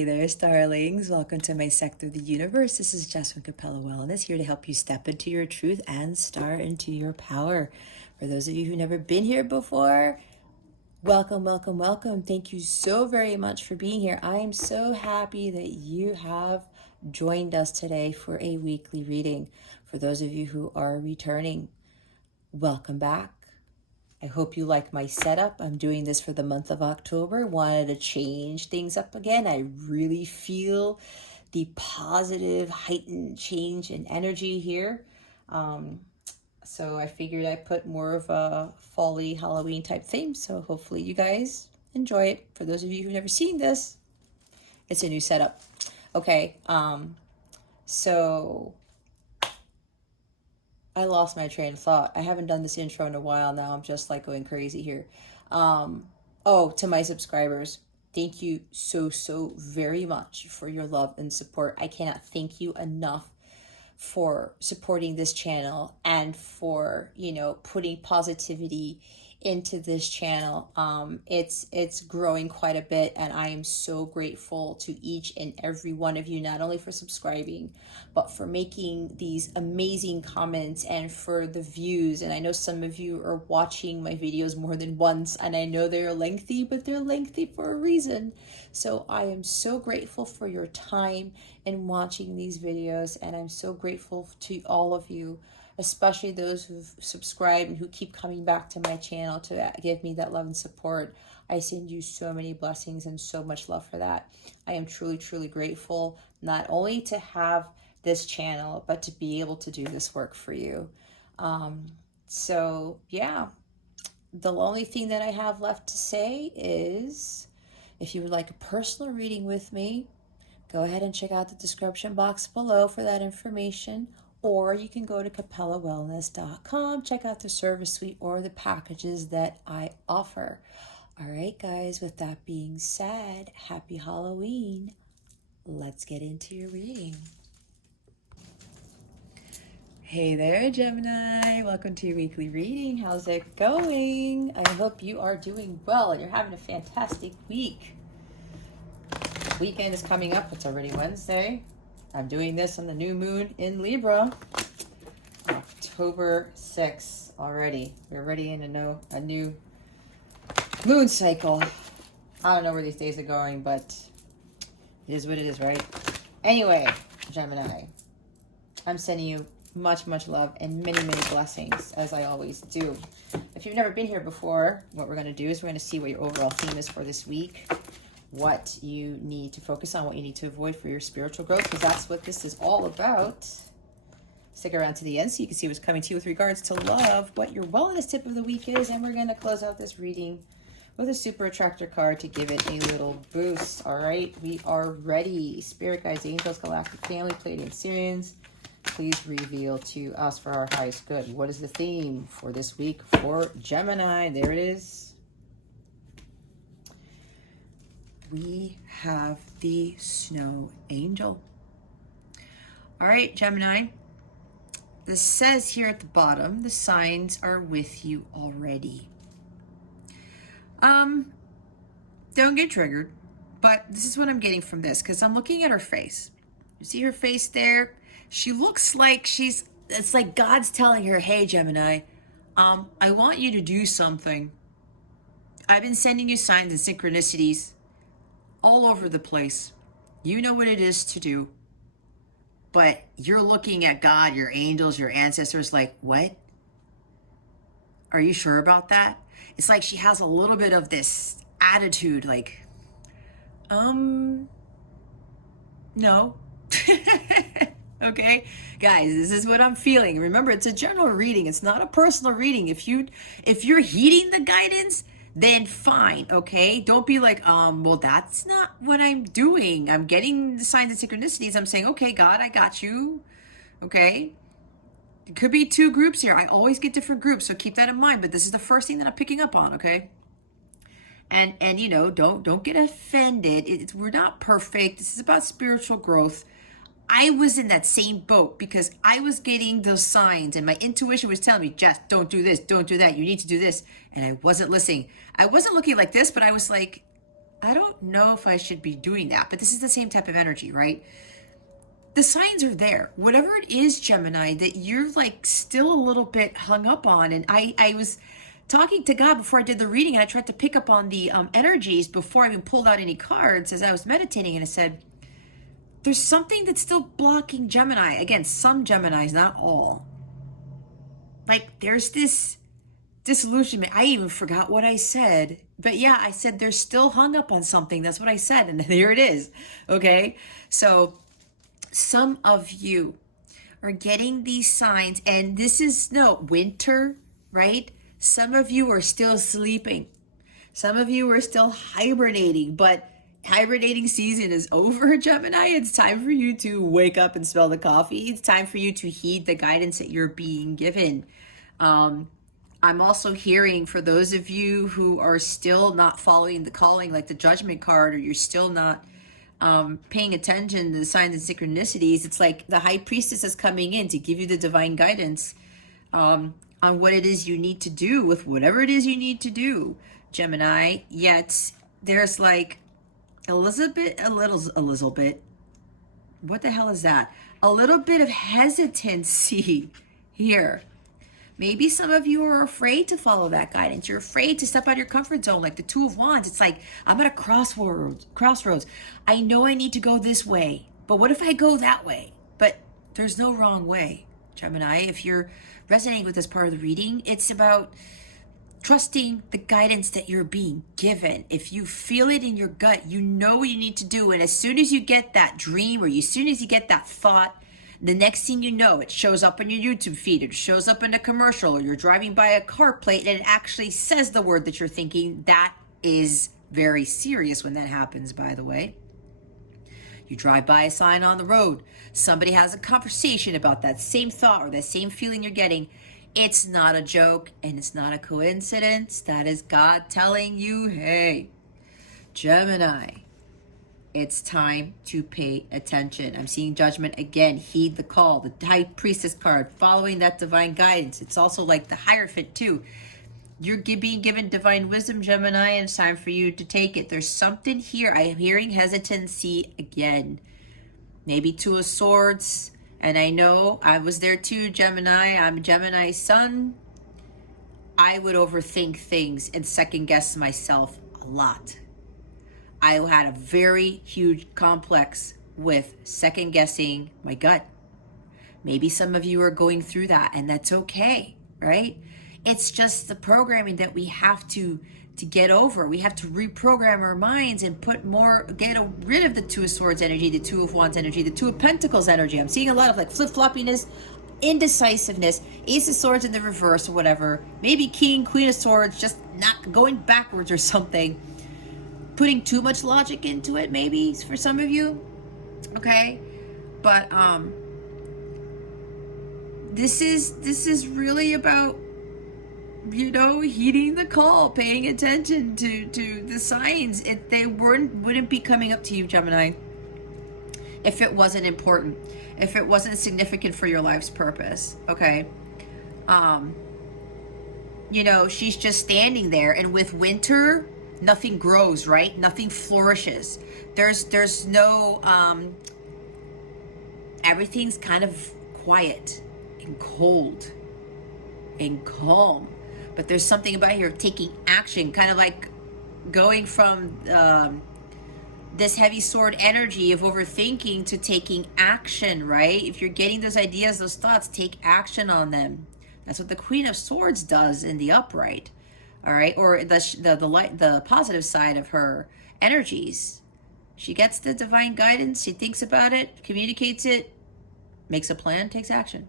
Hey there, starlings. Welcome to my sector of the universe. This is Jess from Capella Wellness, here to help you step into your truth and start into your power. For those of you who've never been here before, welcome, welcome, welcome. Thank you so very much for being here. I am so happy that you have joined us today for a weekly reading. For those of you who are returning, welcome back. I hope you like my setup. I'm doing this for the month of October. Wanted to change things up again. I really feel the positive, heightened change in energy here. So I figured I'd put more of a fall-y Halloween type theme. So hopefully you guys enjoy it. For those of you who've never seen this, it's a new setup. Okay, so I lost my train of thought. I haven't done this intro in a while now. I'm just like going crazy here. To my subscribers, thank you so very much for your love and support. I cannot thank you enough for supporting this channel and for, putting positivity into this channel. It's growing quite a bit, and I am so grateful to each and every one of you, not only for subscribing, but for making these amazing comments and for the views. And I know some of you are watching my videos more than once, and I know they're lengthy, but they're lengthy for a reason. So I am so grateful for your time in watching these videos, and I'm so grateful to all of you, especially those who've subscribed and who keep coming back to my channel to give me that love and support. I send you so many blessings and so much love for that. I am truly grateful, not only to have this channel, but to be able to do this work for you. The only thing that I have left to say is, if you would like a personal reading with me, go ahead and check out the description box below for that information. Or you can go to capellawellness.com, check out the service suite or the packages that I offer. All right, guys, with that being said, happy Halloween. Let's get into your reading. Hey there, Gemini. Welcome to your weekly reading. How's it going? I hope you are doing well and you're having a fantastic week. Weekend is coming up. It's already Wednesday. I'm doing this on the new moon in Libra, October 6th already. We're already in a new moon cycle. I don't know where these days are going, but it is what it is, right? Anyway, Gemini, I'm sending you much love and many blessings, as I always do. If you've never been here before, what we're going to do is we're going to see what your overall theme is for this week, what you need to focus on, what you need to avoid for your spiritual growth, because that's what this is all about. Stick around to the end so you can see what's coming to you with regards to love, what your wellness tip of the week is, and we're going to close out this reading with a super attractor card to give it a little boost. All right, we are ready. Spirit guides, angels, galactic family, Pleiadian Syrians, please reveal to us for our highest good. What is the theme for this week for Gemini? There it is. We have the Snow Angel. All right, Gemini. This says here at the bottom, the signs are with you already. Don't get triggered, but this is what I'm getting from this, because I'm looking at her face. You see her face there? She looks like it's like God's telling her, hey, Gemini, I want you to do something. I've been sending you signs and synchronicities all over the place. You know what it is to do, but you're looking at God, your angels, your ancestors like, what? Are you sure about that? It's like she has a little bit of this attitude like, no. Okay, guys, this is what I'm feeling. Remember, it's a general reading. It's not a personal reading. If you're heeding the guidance, then fine, okay? Don't be like, well, that's not what I'm doing. I'm getting the signs and synchronicities. I'm saying, okay, God, I got you, okay? It could be two groups here. I always get different groups, so keep that in mind. But this is the first thing that I'm picking up on, okay? And don't get offended. We're not perfect. This is about spiritual growth. I was in that same boat because I was getting those signs and my intuition was telling me, Jess, don't do this, don't do that. You need to do this. And I wasn't listening. I wasn't looking like this, but I was like, I don't know if I should be doing that, but this is the same type of energy, right? The signs are there. Whatever it is, Gemini, that you're like still a little bit hung up on. And I was talking to God before I did the reading, and I tried to pick up on the energies before I even pulled out any cards as I was meditating. And I said, there's something that's still blocking Gemini. Again, some Geminis, not all. Like there's this disillusionment. I even forgot what I said. But yeah, I said they're still hung up on something. That's what I said. And there it is. Okay. So some of you are getting these signs, and this is winter, right? Some of you are still sleeping. Some of you are still hibernating, but hibernating season is over, Gemini. It's time for you to wake up and smell the coffee. It's time for you to heed the guidance that you're being given. I'm also hearing, for those of you who are still not following the calling, like the judgment card, or you're still not paying attention to the signs and synchronicities, it's like the high priestess is coming in to give you the divine guidance on what it is you need to do with whatever it is you need to do, Gemini. Yet there's like Elizabeth, what the hell is that? A little bit of hesitancy here. Maybe some of you are afraid to follow that guidance. You're afraid to step out of your comfort zone, like the Two of Wands. It's like, I'm at a crossroads. I know I need to go this way, but what if I go that way? But there's no wrong way, Gemini. If you're resonating with this part of the reading, it's about trusting the guidance that you're being given. If you feel it in your gut, you know what you need to do. And as soon as you get that dream, or as soon as you get that thought, the next thing you know, it shows up on your YouTube feed, it shows up in a commercial, or you're driving by a car plate and it actually says the word that you're thinking. That is very serious when that happens, by the way. You drive by a sign on the road, somebody has a conversation about that same thought or that same feeling you're getting. It's not a joke, and it's not a coincidence. That is God telling you, hey, Gemini, it's time to pay attention. I'm seeing judgment again. Heed the call. The High Priestess card, following that divine guidance. It's also like the Hierophant too. You're being given divine wisdom, Gemini, and it's time for you to take it. There's something here. I am hearing hesitancy again. Maybe Two of Swords. And I know I was there too, Gemini. I'm a Gemini sun. I would overthink things and second guess myself a lot. I had a very huge complex with second guessing my gut. Maybe some of you are going through that, and that's okay, right? It's just the programming that we have to get over. We have to reprogram our minds and get rid of the Two of Swords energy, the Two of Wands energy, the Two of Pentacles energy. I'm seeing a lot of like flip-floppiness, indecisiveness, Ace of Swords in the reverse or whatever. Maybe King, Queen of Swords, just not going backwards or something. Putting too much logic into it, maybe, for some of you. Okay? But this is really about, heeding the call, paying attention to the signs. They wouldn't be coming up to you, Gemini, if it wasn't important, if it wasn't significant for your life's purpose. Okay? She's just standing there, and with winter, nothing grows, right? Nothing flourishes. There's no, everything's kind of quiet and cold and calm. But there's something about here of taking action, kind of like going from this heavy sword energy of overthinking to taking action, right? If you're getting those ideas, those thoughts, take action on them. That's what the Queen of Swords does in the upright. All right, or the positive side of her energies. She gets the divine guidance, she thinks about it, communicates it, makes a plan, takes action.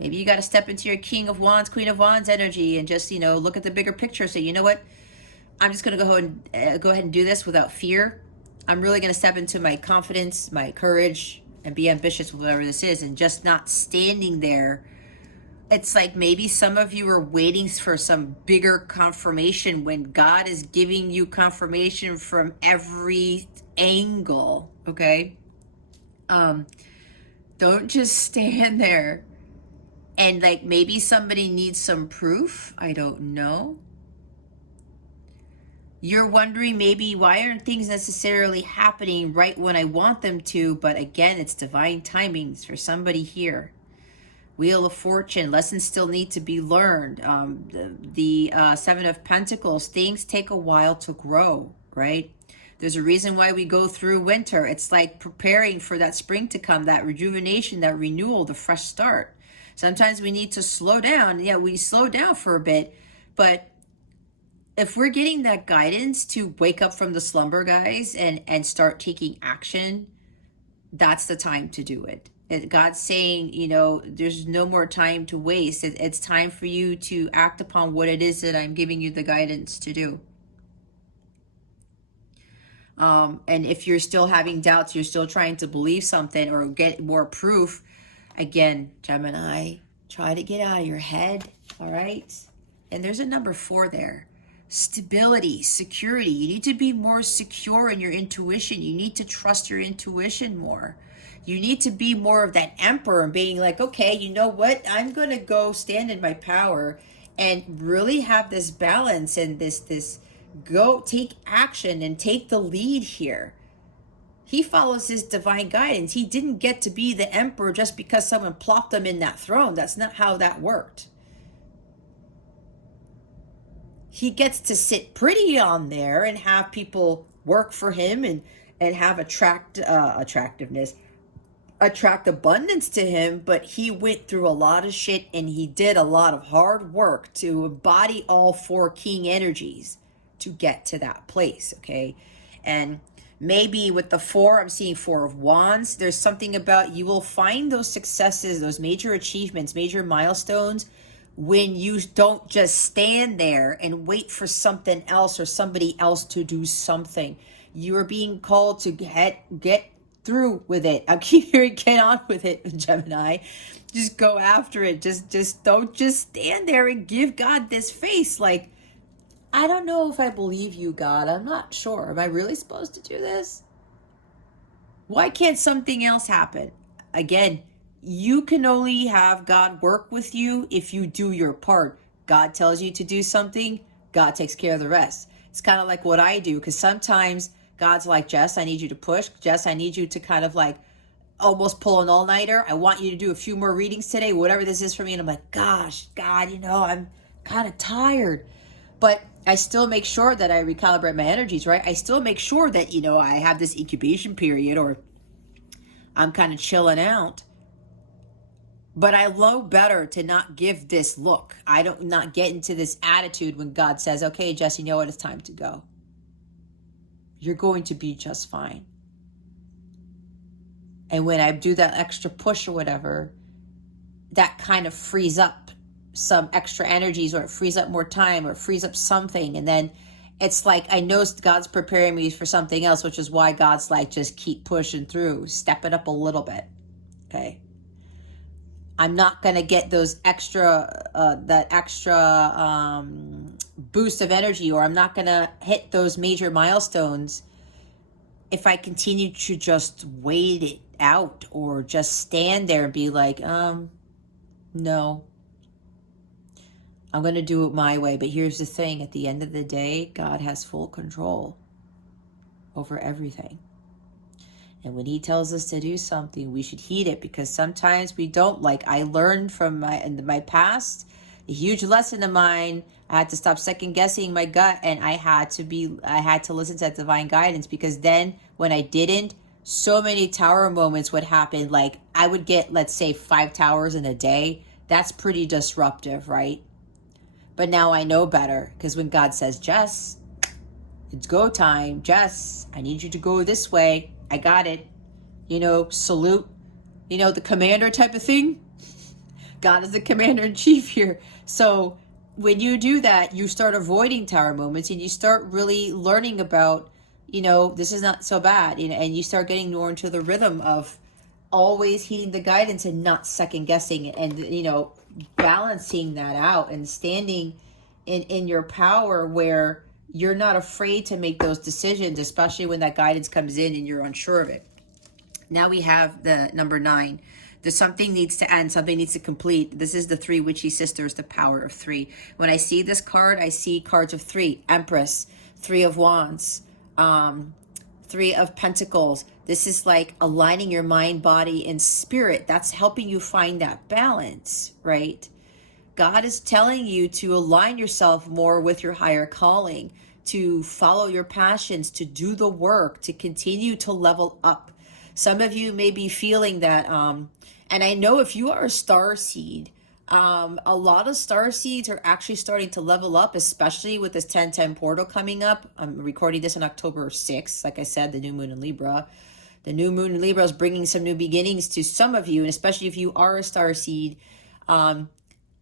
Maybe you got to step into your King of Wands, Queen of Wands energy and just, look at the bigger picture. Say, you know what? I'm just going to go ahead and do this without fear. I'm really going to step into my confidence, my courage, and be ambitious with whatever this is, and just not standing there. It's like maybe some of you are waiting for some bigger confirmation when God is giving you confirmation from every angle, okay? Don't just stand there and like maybe somebody needs some proof. I don't know. You're wondering maybe why aren't things necessarily happening right when I want them to, but again, it's divine timings for somebody here. Wheel of Fortune, lessons still need to be learned. The Seven of Pentacles, things take a while to grow, right? There's a reason why we go through winter. It's like preparing for that spring to come, that rejuvenation, that renewal, the fresh start. Sometimes we need to slow down. Yeah, we slow down for a bit, but if we're getting that guidance to wake up from the slumber, guys, and start taking action, that's the time to do it. God's saying, you know, there's no more time to waste. It's time for you to act upon what it is that I'm giving you the guidance to do. And if you're still having doubts, you're still trying to believe something or get more proof, again, Gemini, try to get out of your head, all right? And there's a number 4 there. Stability, security. You need to be more secure in your intuition. You need to trust your intuition more. You need to be more of that emperor and being like, okay, you know what? I'm going to go stand in my power and really have this balance and this go take action and take the lead here. He follows his divine guidance. He didn't get to be the emperor just because someone plopped him in that throne. That's not how that worked. He gets to sit pretty on there and have people work for him and have attract abundance to him, but he went through a lot of shit and he did a lot of hard work to embody all 4 king energies to get to that place, okay? And maybe with the 4, I'm seeing 4 of Wands. There's something about you will find those successes, those major achievements, major milestones, when you don't just stand there and wait for something else or somebody else to do something. You are being called to get through with it. I keep hearing get on with it, Gemini. Just go after it. Just don't just stand there and give God this face like, I don't know if I believe you, God. I'm not sure. Am I really supposed to do this? Why can't something else happen? Again, you can only have God work with you if you do your part. God tells you to do something, God takes care of the rest. It's kind of like what I do, because sometimes God's like, Jess, I need you to push. Jess, I need you to kind of like almost pull an all-nighter. I want you to do a few more readings today, whatever this is for me. And I'm like, gosh, God, you know, I'm kind of tired. But I still make sure that I recalibrate my energies, right? I still make sure that, you know, I have this incubation period or I'm kind of chilling out. But I know better to not give this look. I don't not get into this attitude when God says, okay, Jess, you know what? It's time to go. You're going to be just fine. And when I do that extra push or whatever, that kind of frees up some extra energies, or it frees up more time, or it frees up something. And then it's like, I know God's preparing me for something else, which is why God's like, just keep pushing through, step it up a little bit. Okay. I'm not going to get those extra, boost of energy, or I'm not going to hit those major milestones if I continue to just wait it out or just stand there and be like, no, I'm going to do it my way. But here's the thing. At the end of the day, God has full control over everything. And when he tells us to do something, we should heed it, because sometimes we don't. Like I learned from my past, a huge lesson of mine. I had to stop second guessing my gut, and I had to listen to that divine guidance, because then when I didn't, so many tower moments would happen. Like I would get, let's say, 5 towers in a day. That's pretty disruptive, right? But now I know better, because when God says, Jess, it's go time. Jess, I need you to go this way. I got it. You know, salute, you know, the commander type of thing. God is the commander in chief here. So when you do that, you start avoiding tower moments, and you start really learning about, you know, this is not so bad. You know, and you start getting more into the rhythm of always heeding the guidance and not second guessing, and, you know, balancing that out and standing in your power where you're not afraid to make those decisions, especially when that guidance comes in and you're unsure of it. Now we have the number 9. There's something needs to end, something needs to complete. This is the 3 witchy sisters, the power of 3. When I see this card, I see cards of 3, Empress. Three of Wands, Three of Pentacles. This is like aligning your mind, body, and spirit. That's helping you find that balance, right? God is telling you to align yourself more with your higher calling, to follow your passions, to do the work, to continue to level up. Some of you may be feeling that, and I know if you are a star seed, a lot of star seeds are actually starting to level up, especially with this 1010 portal coming up. I'm recording this on October 6th. Like I said, the new moon in Libra. The new moon in Libra is bringing some new beginnings to some of you, and especially if you are a star seed,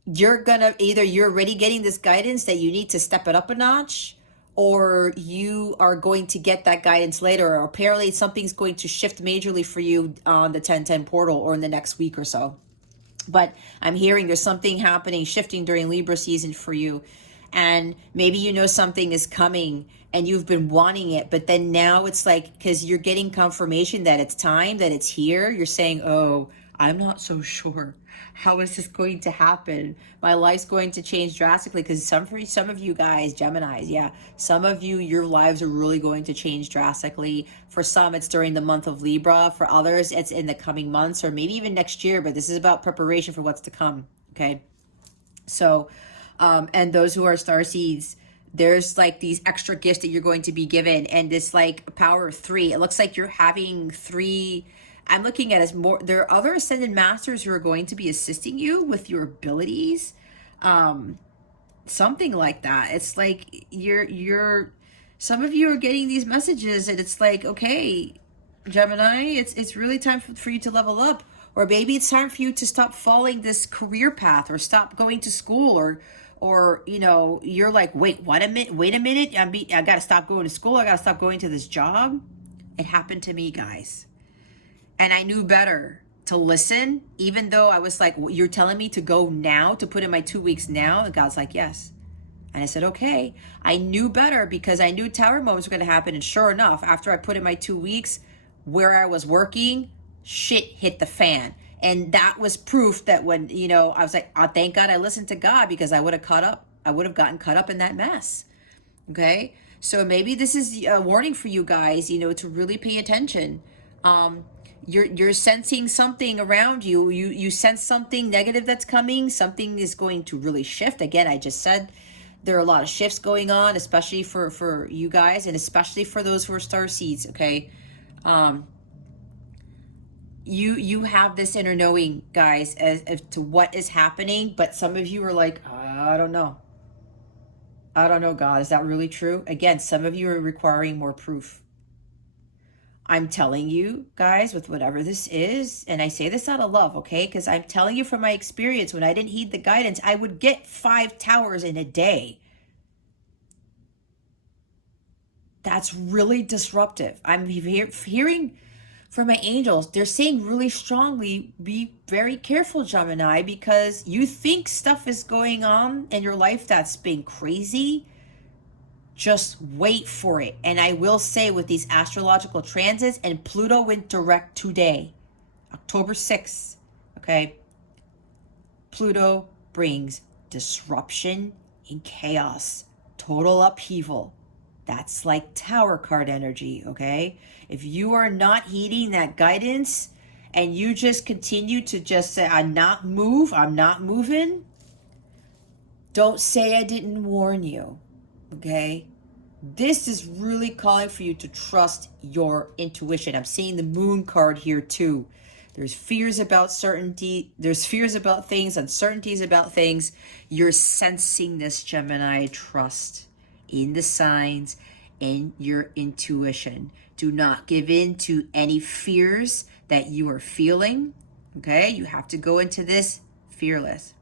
you're gonna either you're already getting this guidance that you need to step it up a notch, or you are going to get that guidance later, or apparently something's going to shift majorly for you on the 1010 portal or in the next week or so. But I'm hearing there's something happening, shifting during Libra season for you. And maybe you know something is coming and you've been wanting it, but then now it's like, because you're getting confirmation that it's time, that it's here, you're saying, oh, I'm not so sure. How is this going to happen? My life's going to change drastically, because some of you guys, Geminis, yeah, some of you, your lives are really going to change drastically. For some, it's during the month of Libra. For others, it's in the coming months or maybe even next year, but this is about preparation for what's to come, okay? So, and those who are star seeds, there's like these extra gifts that you're going to be given, and this like power of 3. It looks like you're having 3. I'm looking at as more. There are other ascended masters who are going to be assisting you with your abilities, something like that. It's like you're. Some of you are getting these messages, and it's like, okay, Gemini, it's really time for you to level up. Or maybe it's time for you to stop following this career path, or stop going to school, or you know, you're like, wait a minute, I gotta stop going to school, I gotta stop going to this job. It happened to me, guys, and I knew better to listen, even though I was like, you're telling me to go now, to put in my 2 weeks now, and God's like, yes. And I said, okay. I knew better, because I knew tower moments were going to happen. And sure enough, after I put in my 2 weeks, where I was working, shit hit the fan. And that was proof that when, you know, I was like, oh, thank God I listened to God, because I would have gotten caught up in that mess. Okay. So maybe this is a warning for you guys, you know, to really pay attention. You're sensing something around you. You sense something negative that's coming. Something is going to really shift. Again, I just said, there are a lot of shifts going on, especially for you guys, and especially for those who are star seeds, okay? You have this inner knowing, guys, as to what is happening, but some of you are like, I don't know. I don't know, God, is that really true? Again, some of you are requiring more proof. I'm telling you, guys, with whatever this is, and I say this out of love, okay? Because I'm telling you from my experience, when I didn't heed the guidance, I would get 5 towers in a day. That's really disruptive. I'm hearing from my angels, they're saying really strongly, be very careful, Gemini, because you think stuff is going on in your life that's been crazy. Just wait for it. And I will say, with these astrological transits, and Pluto went direct today, October 6th, okay? Pluto brings disruption and chaos, total upheaval. That's like tower card energy, okay? If you are not heeding that guidance and you just continue to just say, I'm not moving, don't say I didn't warn you. Okay, this is really calling for you to trust your intuition. I'm seeing the moon card here too. There's fears about certainty. There's fears about things, uncertainties about things. You're sensing this, Gemini. Trust in the signs, in your intuition. Do not give in to any fears that you are feeling. Okay, you have to go into this fearless.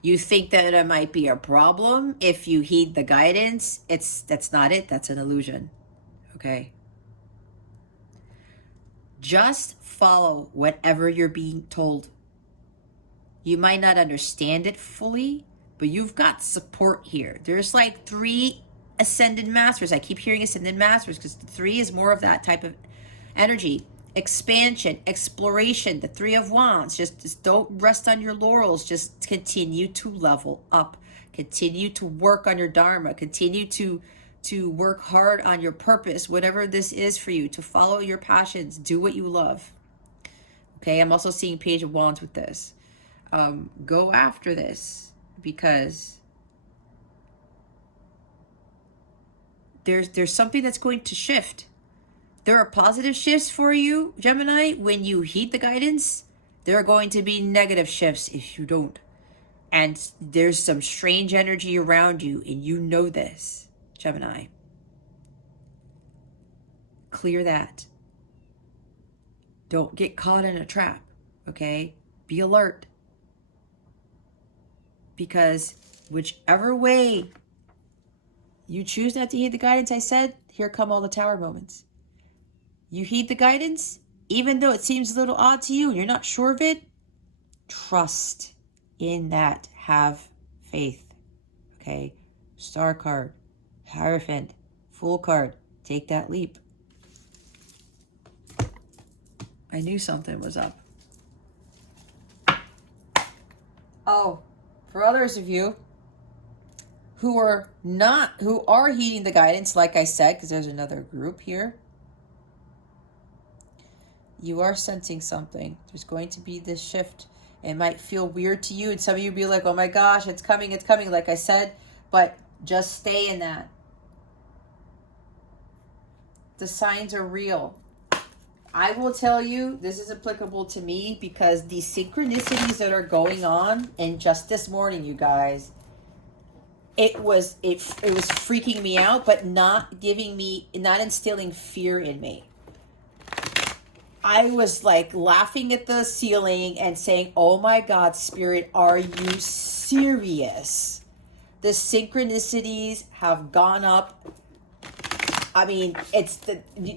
You think that it might be a problem if you heed the guidance. That's not it. That's an illusion. Okay. Just follow whatever you're being told. You might not understand it fully, but you've got support here. There's like 3 ascended masters. I keep hearing ascended masters because 3 is more of that type of energy. Expansion, exploration, the 3 of Wands. Just don't rest on your laurels. Just continue to level up. Continue to work on your dharma. Continue to work hard on your purpose, whatever this is for you, to follow your passions, do what you love. Okay, I'm also seeing Page of Wands with this. Go after this, because there's something that's going to shift. There are positive shifts for you, Gemini, when you heed the guidance. There are going to be negative shifts if you don't. And there's some strange energy around you, and you know this, Gemini. Clear that. Don't get caught in a trap, okay? Be alert. Because whichever way you choose not to heed the guidance, I said, here come all the tower moments. You heed the guidance, even though it seems a little odd to you and you're not sure of it, trust in that. Have faith, okay? Star card, Hierophant, Fool card. Take that leap. I knew something was up. Oh, for others of you who are heeding the guidance, like I said, because there's another group here, you are sensing something. There's going to be this shift. It might feel weird to you, and some of you be like, oh my gosh, it's coming, like I said, but just stay in that. The signs are real. I will tell you, this is applicable to me because the synchronicities that are going on, and just this morning, you guys, it was freaking me out, but not instilling fear in me. I was like laughing at the ceiling and saying, oh my God, Spirit, are you serious? The synchronicities have gone up. I mean,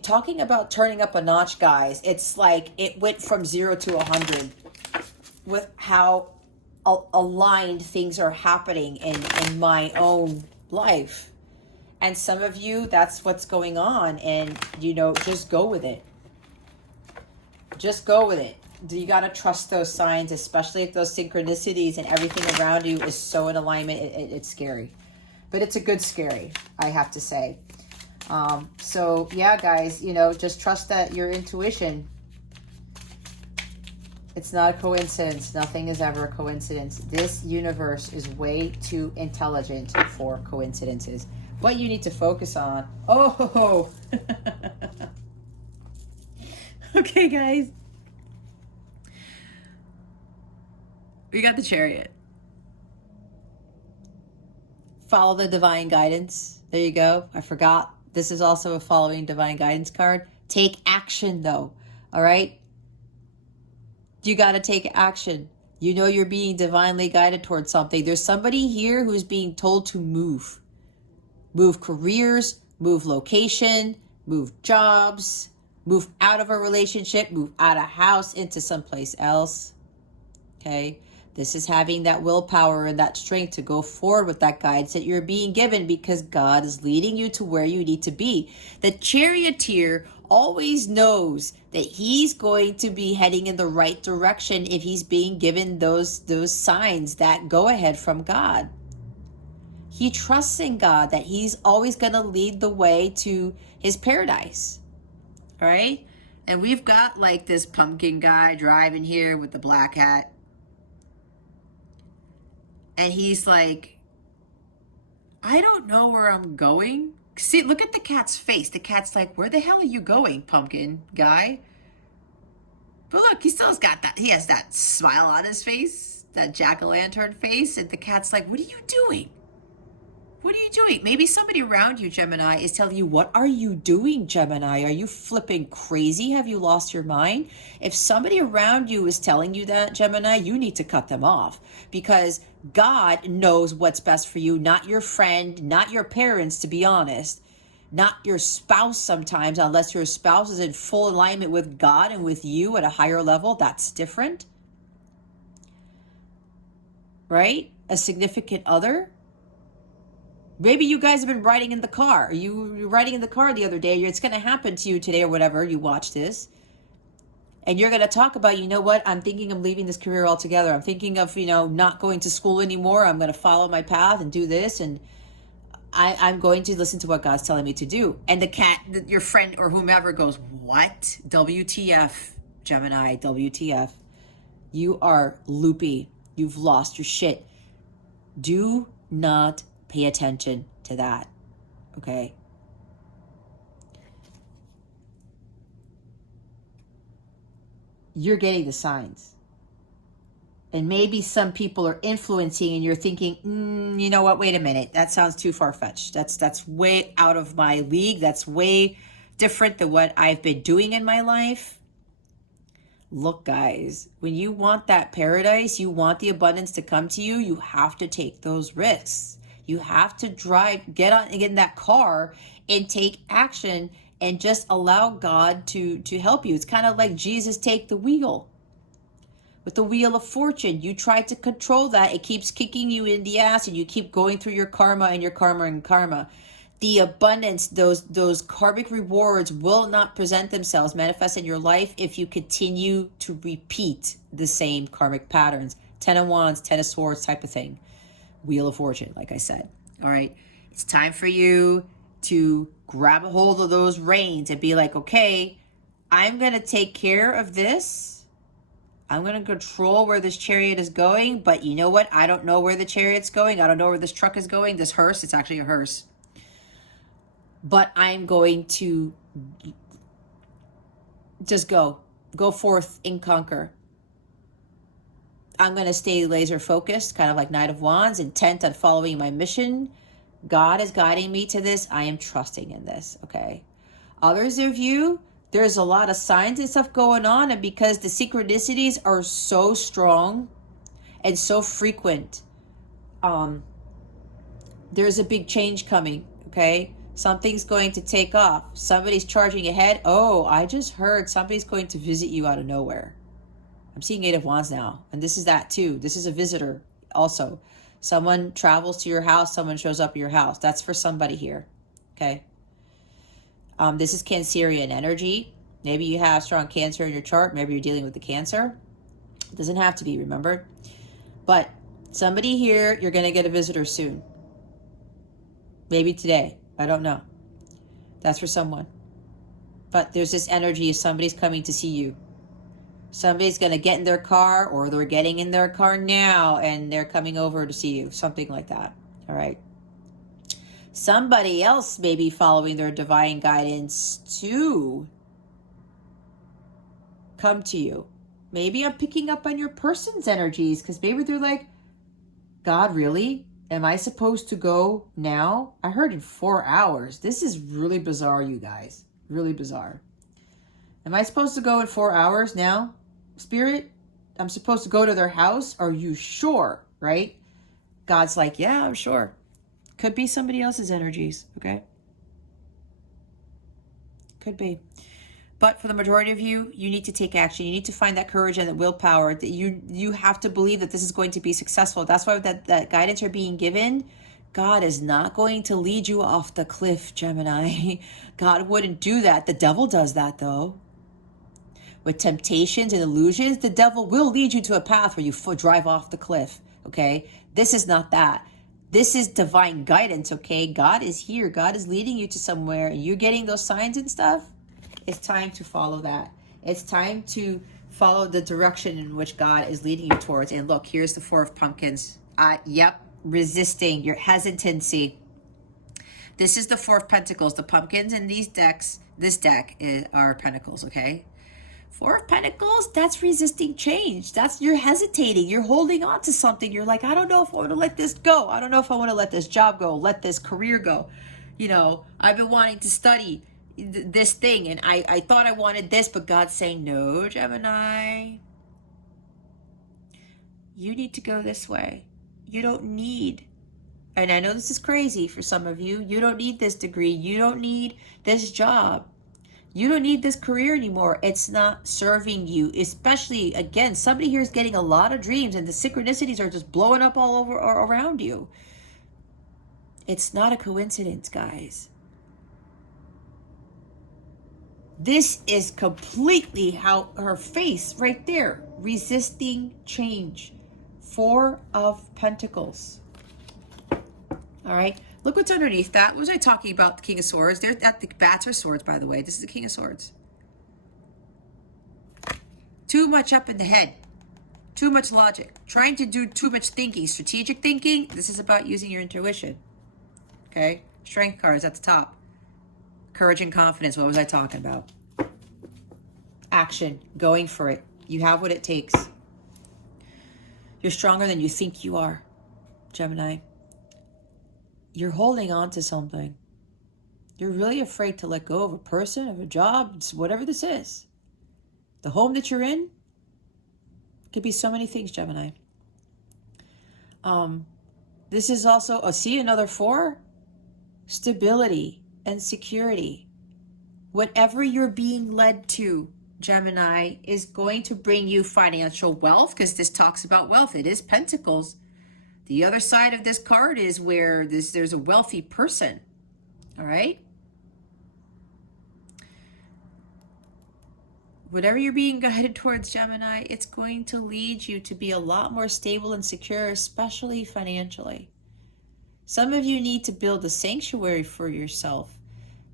talking about turning up a notch, guys. It's like it went from 0 to 100 with how aligned things are happening in my own life. And some of you, that's what's going on. And, just go with it. Just go with it. You got to trust those signs, especially if those synchronicities and everything around you is so in alignment. It's scary. But it's a good scary, I have to say. So yeah, guys, just trust that your intuition, it's not a coincidence. Nothing is ever a coincidence. This universe is way too intelligent for coincidences. What you need to focus on. Oh, okay, guys. We got the Chariot. Follow the divine guidance. There you go. I forgot. This is also a following divine guidance card. Take action, though. All right? You got to take action. You're being divinely guided towards something. There's somebody here who's being told to move. Move careers, move location, move jobs, move out of a relationship, move out of house into someplace else. Okay? This is having that willpower and that strength to go forward with that guidance that you're being given, because God is leading you to where you need to be. The charioteer always knows that he's going to be heading in the right direction if he's being given those signs, that go ahead from God. He trusts in God that he's always going to lead the way to his paradise. All right? And we've got like this pumpkin guy driving here with the black hat. And he's like, I don't know where I'm going. See, look at the cat's face. The cat's like, where the hell are you going, pumpkin guy? But look, he still's got that. He has that smile on his face, that jack-o'-lantern face. And the cat's like, what are you doing? What are you doing? Maybe somebody around you, Gemini, is telling you, what are you doing, Gemini? Are you flipping crazy? Have you lost your mind? If somebody around you is telling you that, Gemini, you need to cut them off, because God knows what's best for you, not your friend, not your parents, to be honest, not your spouse sometimes, unless your spouse is in full alignment with God and with you at a higher level. That's different, right? A significant other. Maybe you guys have been riding in the car. You were riding in the car the other day. It's going to happen to you today or whatever. You watch this. And you're going to talk about, you know what, I'm thinking of leaving this career altogether. I'm thinking of, not going to school anymore. I'm going to follow my path and do this. And I'm going to listen to what God's telling me to do. And the cat, your friend or whomever goes, what? WTF, Gemini, WTF. You are loopy. You've lost your shit. Do not pay attention to that. Okay? You're getting the signs. And maybe some people are influencing and you're thinking, you know what, wait a minute. That sounds too far-fetched. That's way out of my league. That's way different than what I've been doing in my life. Look, guys, when you want that paradise, you want the abundance to come to you, you have to take those risks. You have to get in that car and take action and just allow God to help you. It's kind of like Jesus take the wheel. With the wheel of fortune, you try to control that. It keeps kicking you in the ass and you keep going through your karma and your karma and karma. The abundance, those karmic rewards will not present themselves, manifest in your life if you continue to repeat the same karmic patterns. 10 of Wands, 10 of Swords type of thing. Wheel of Fortune, like I said. All right. It's time for you to grab a hold of those reins and be like, okay, I'm going to take care of this. I'm going to control where this chariot is going. But you know what? I don't know where the chariot's going. I don't know where this truck is going. This hearse, it's actually a hearse. But I'm going to just go forth and conquer. I'm going to stay laser focused, kind of like Knight of Wands, intent on following my mission. God is guiding me to this. I am trusting in this, okay? Others of you, there's a lot of signs and stuff going on, and because the synchronicities are so strong and so frequent, there's a big change coming, okay? Something's going to take off. Somebody's charging ahead. Oh, I just heard somebody's going to visit you out of nowhere. I'm seeing 8 of Wands now. And this is that too. This is a visitor also. Someone travels to your house. Someone shows up at your house. That's for somebody here. Okay. This is Cancerian energy. Maybe you have strong Cancer in your chart. Maybe you're dealing with the Cancer. It doesn't have to be, remember? But somebody here, you're going to get a visitor soon. Maybe today. I don't know. That's for someone. But there's this energy of somebody's coming to see you. Somebody's going to get in their car, or they're getting in their car now and they're coming over to see you. Something like that. All right. Somebody else may be following their divine guidance to come to you. Maybe I'm picking up on your person's energies, because maybe they're like, God, really? Am I supposed to go now? I heard in 4 hours. This is really bizarre, you guys. Really bizarre. Am I supposed to go in 4 hours now? Spirit, I'm supposed to go to their house? Are you sure? Right? God's like, yeah, I'm sure. Could be somebody else's energies, okay? Could be. But for the majority of you, you need to take action. You need to find that courage and that willpower. That you have to believe that this is going to be successful. That's why that guidance you're being given. God is not going to lead you off the cliff, Gemini. God wouldn't do that. The devil does that, though. With temptations and illusions, the devil will lead you to a path where you drive off the cliff, okay? This is not that. This is divine guidance, okay? God is here. God is leading you to somewhere, and you're getting those signs and stuff. It's time to follow that. It's time to follow the direction in which God is leading you towards. And look, here's the 4 of Pumpkins. Yep, resisting your hesitancy. This is the 4 of Pentacles. The pumpkins in this deck are Pentacles, okay? 4 of Pentacles, that's resisting change. You're hesitating. You're holding on to something. You're like, I don't know if I want to let this go. I don't know if I want to let this job go, let this career go. I've been wanting to study this thing, and I thought I wanted this, but God's saying, no, Gemini. You need to go this way. You don't need, and I know this is crazy for some of you, you don't need this degree. You don't need this job. You don't need this career anymore. It's not serving you. Especially, again, somebody here is getting a lot of dreams and the synchronicities are just blowing up all over or around you. It's not a coincidence, guys. This is completely how her face right there, resisting change. Four of Pentacles. All right. Look what's underneath that. What was I talking about? The King of Swords. There's that. The bats are swords, by the way. This is the King of Swords. Too much up in the head. Too much logic. Trying to do too much thinking. Strategic thinking. This is about using your intuition. Okay. Strength cards at the top. Courage and confidence. What was I talking about? Action. Going for it. You have what it takes. You're stronger than you think you are, Gemini. You're holding on to something. You're really afraid to let go of a person, of a job, whatever this is. The home that you're in could be so many things, Gemini. This is also, see another four? Stability and security. Whatever you're being led to, Gemini, is going to bring you financial wealth, because this talks about wealth. It is Pentacles. The other side of this card is where there's a wealthy person. All right? Whatever you're being guided towards, Gemini, it's going to lead you to be a lot more stable and secure, especially financially. Some of you need to build a sanctuary for yourself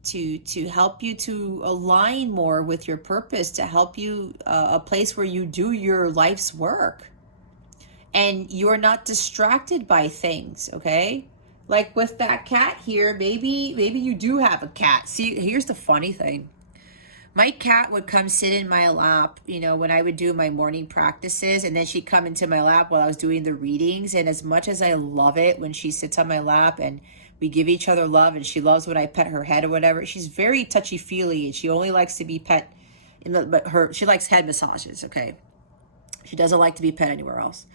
to help you to align more with your purpose, to help you a place where you do your life's work and you're not distracted by things, okay? Like with that cat here, maybe you do have a cat. See, here's the funny thing. My cat would come sit in my lap, you know, when I would do my morning practices, and then she'd come into my lap while I was doing the readings. And as much as I love it when she sits on my lap and we give each other love, and she loves when I pet her head or whatever, she's very touchy-feely, and she only likes to be pet but she likes head massages, okay? She doesn't like to be pet anywhere else.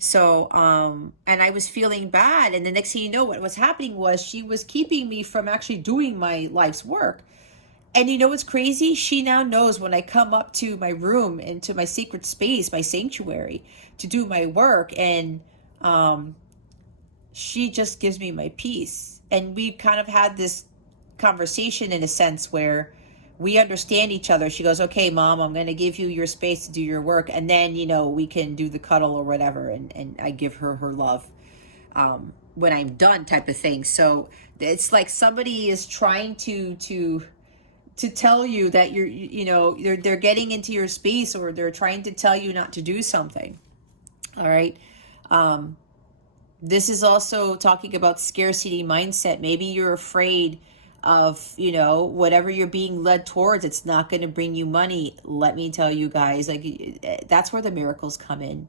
So, and I was feeling bad, and the next thing you know, what was happening was she was keeping me from actually doing my life's work. And you know what's crazy? She now knows when I come up to my room, into my secret space, my sanctuary, to do my work. And she just gives me my peace. And we kind of had this conversation in a sense where we understand each other. She goes, okay, Mom, I'm going to give you your space to do your work. And then, you know, we can do the cuddle or whatever. And I give her her love when I'm done, type of thing. So it's like somebody is trying to tell you that they're getting into your space, or they're trying to tell you not to do something. All right. This is also talking about scarcity mindset. Maybe you're afraid of, whatever you're being led towards, it's not going to bring you money. Let me tell you guys, like, that's where the miracles come in.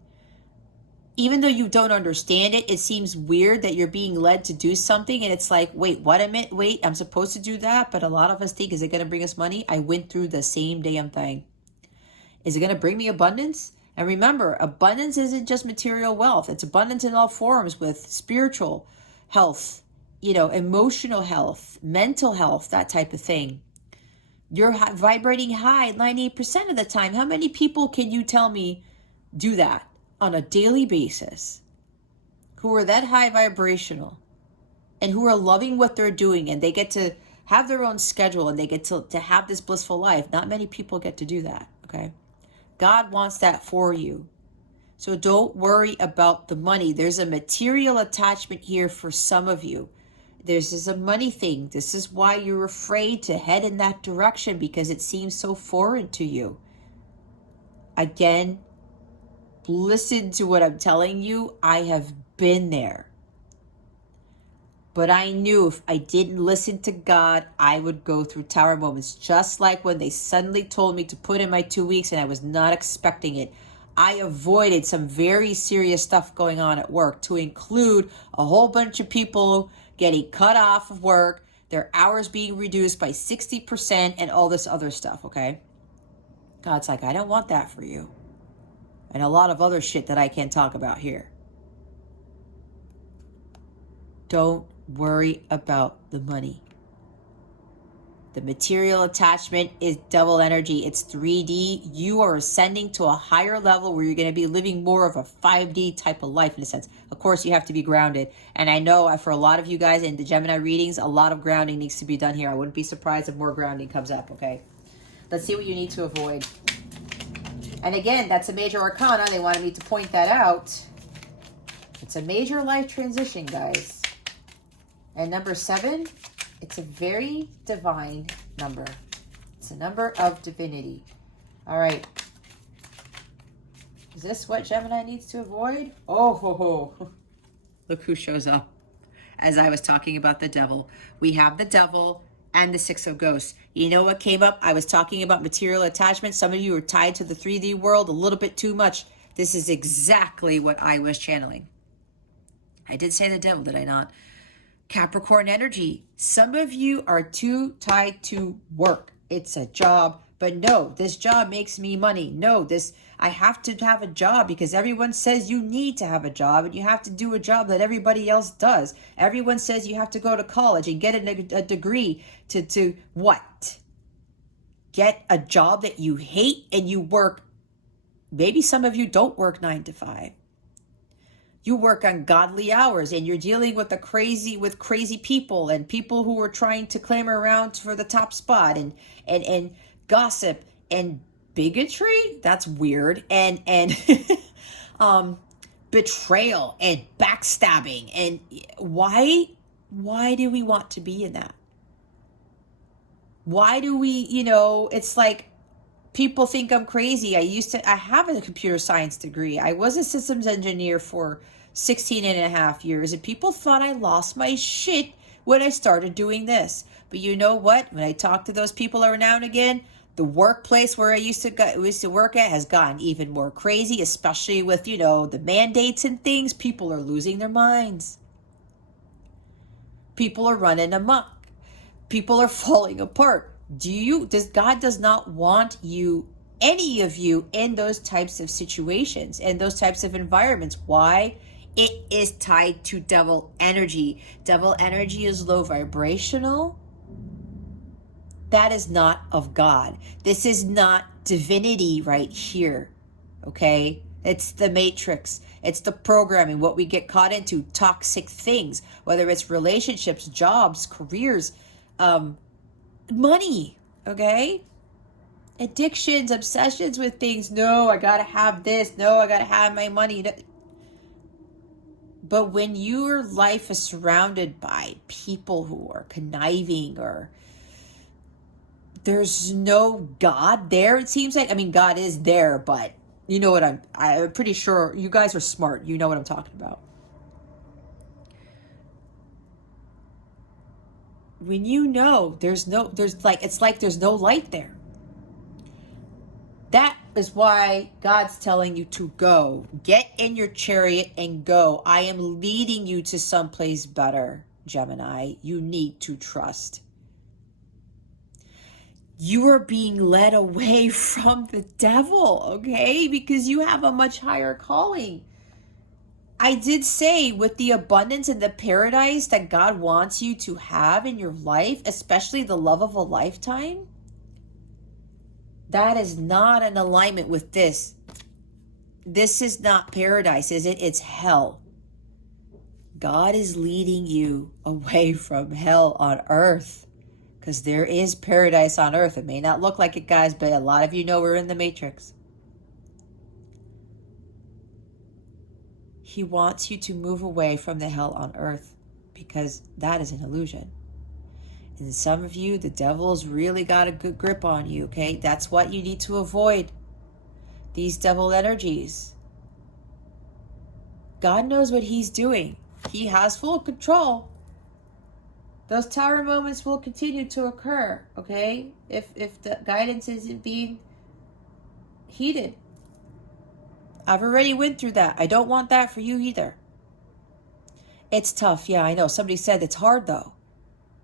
Even though you don't understand it, it seems weird that you're being led to do something, and it's like, wait, what a minute, wait, I'm supposed to do that? But a lot of us think, is it going to bring us money? I went through the same damn thing. Is it going to bring me abundance? And remember, abundance isn't just material wealth. It's abundance in all forms, with spiritual health, emotional health, mental health, that type of thing. You're vibrating high 98% of the time. How many people can you tell me do that on a daily basis, who are that high vibrational and who are loving what they're doing, and they get to have their own schedule, and they get to have this blissful life? Not many people get to do that, okay? God wants that for you. So don't worry about the money. There's a material attachment here for some of you. This is a money thing. This is why you're afraid to head in that direction, because it seems so foreign to you. Again, listen to what I'm telling you. I have been there. But I knew if I didn't listen to God, I would go through tower moments. Just like when they suddenly told me to put in my 2 weeks and I was not expecting it. I avoided some very serious stuff going on at work, to include a whole bunch of people getting cut off of work, their hours being reduced by 60%, and all this other stuff, okay? God's like, I don't want that for you. And a lot of other shit that I can't talk about here. Don't worry about the money. The material attachment is double energy. It's 3D. You are ascending to a higher level where you're going to be living more of a 5D type of life, in a sense. Of course, you have to be grounded. And I know for a lot of you guys in the Gemini readings, a lot of grounding needs to be done here. I wouldn't be surprised if more grounding comes up, okay? Let's see what you need to avoid. And again, that's a major arcana. They wanted me to point that out. It's a major life transition, guys. And number 7, it's a very divine number. It's a number of divinity. All right. Is this what Gemini needs to avoid? Oh, ho, ho. Look who shows up. As I was talking about the devil. We have the devil and the 6 of ghosts. You know what came up? I was talking about material attachment. Some of you are tied to the 3D world a little bit too much. This is exactly what I was channeling. I did say the devil, did I not? Capricorn energy. Some of you are too tied to work. It's a job, but no, this job makes me money. No, I have to have a job because everyone says you need to have a job and you have to do a job that everybody else does. Everyone says you have to go to college and get a degree to what? Get a job that you hate and you work. Maybe some of you don't work 9 to 5. You work ungodly hours and you're dealing with crazy people and people who are trying to clamor around for the top spot and gossip and bigotry. That's weird. And betrayal and backstabbing. And why do we want to be in that? Why do we, it's like people think I'm crazy. I have a computer science degree. I was a systems engineer for 16 and a half years, and people thought I lost my shit when I started doing this. But you know what? When I talk to those people every now and again, the workplace where I used to work at has gotten even more crazy, especially with, the mandates and things. People are losing their minds. People are running amok. People are falling apart. God does not want you, any of you, in those types of situations and those types of environments. Why? It is tied to devil energy. Devil energy is low vibrational. That is not of God. This is not divinity right here. Okay? It's the matrix. It's the programming, what we get caught into, toxic things, whether it's relationships, jobs, careers, money, okay? Addictions, obsessions with things. No, I gotta have this. No, I gotta have my money. But when your life is surrounded by people who are conniving or there's no God there, it seems like. I mean, God is there, but you know what I'm pretty sure you guys are smart. You know what I'm talking about. When it's like there's no light there. That is why God's telling you to go. Get in your chariot and go. I am leading you to someplace better, Gemini. You need to trust. You are being led away from the devil, okay? Because you have a much higher calling. I did say with the abundance and the paradise that God wants you to have in your life, especially the love of a lifetime, that is not in alignment with this. This is not paradise, is it? It's hell. God is leading you away from hell on earth because there is paradise on earth. It may not look like it, guys, but a lot of you know we're in the matrix. He wants you to move away from the hell on earth because that is an illusion. And some of you, the devil's really got a good grip on you, okay? That's what you need to avoid. These devil energies. God knows what he's doing. He has full control. Those tower moments will continue to occur, okay? If the guidance isn't being heeded. I've already went through that. I don't want that for you either. It's tough. Yeah, I know. Somebody said it's hard though.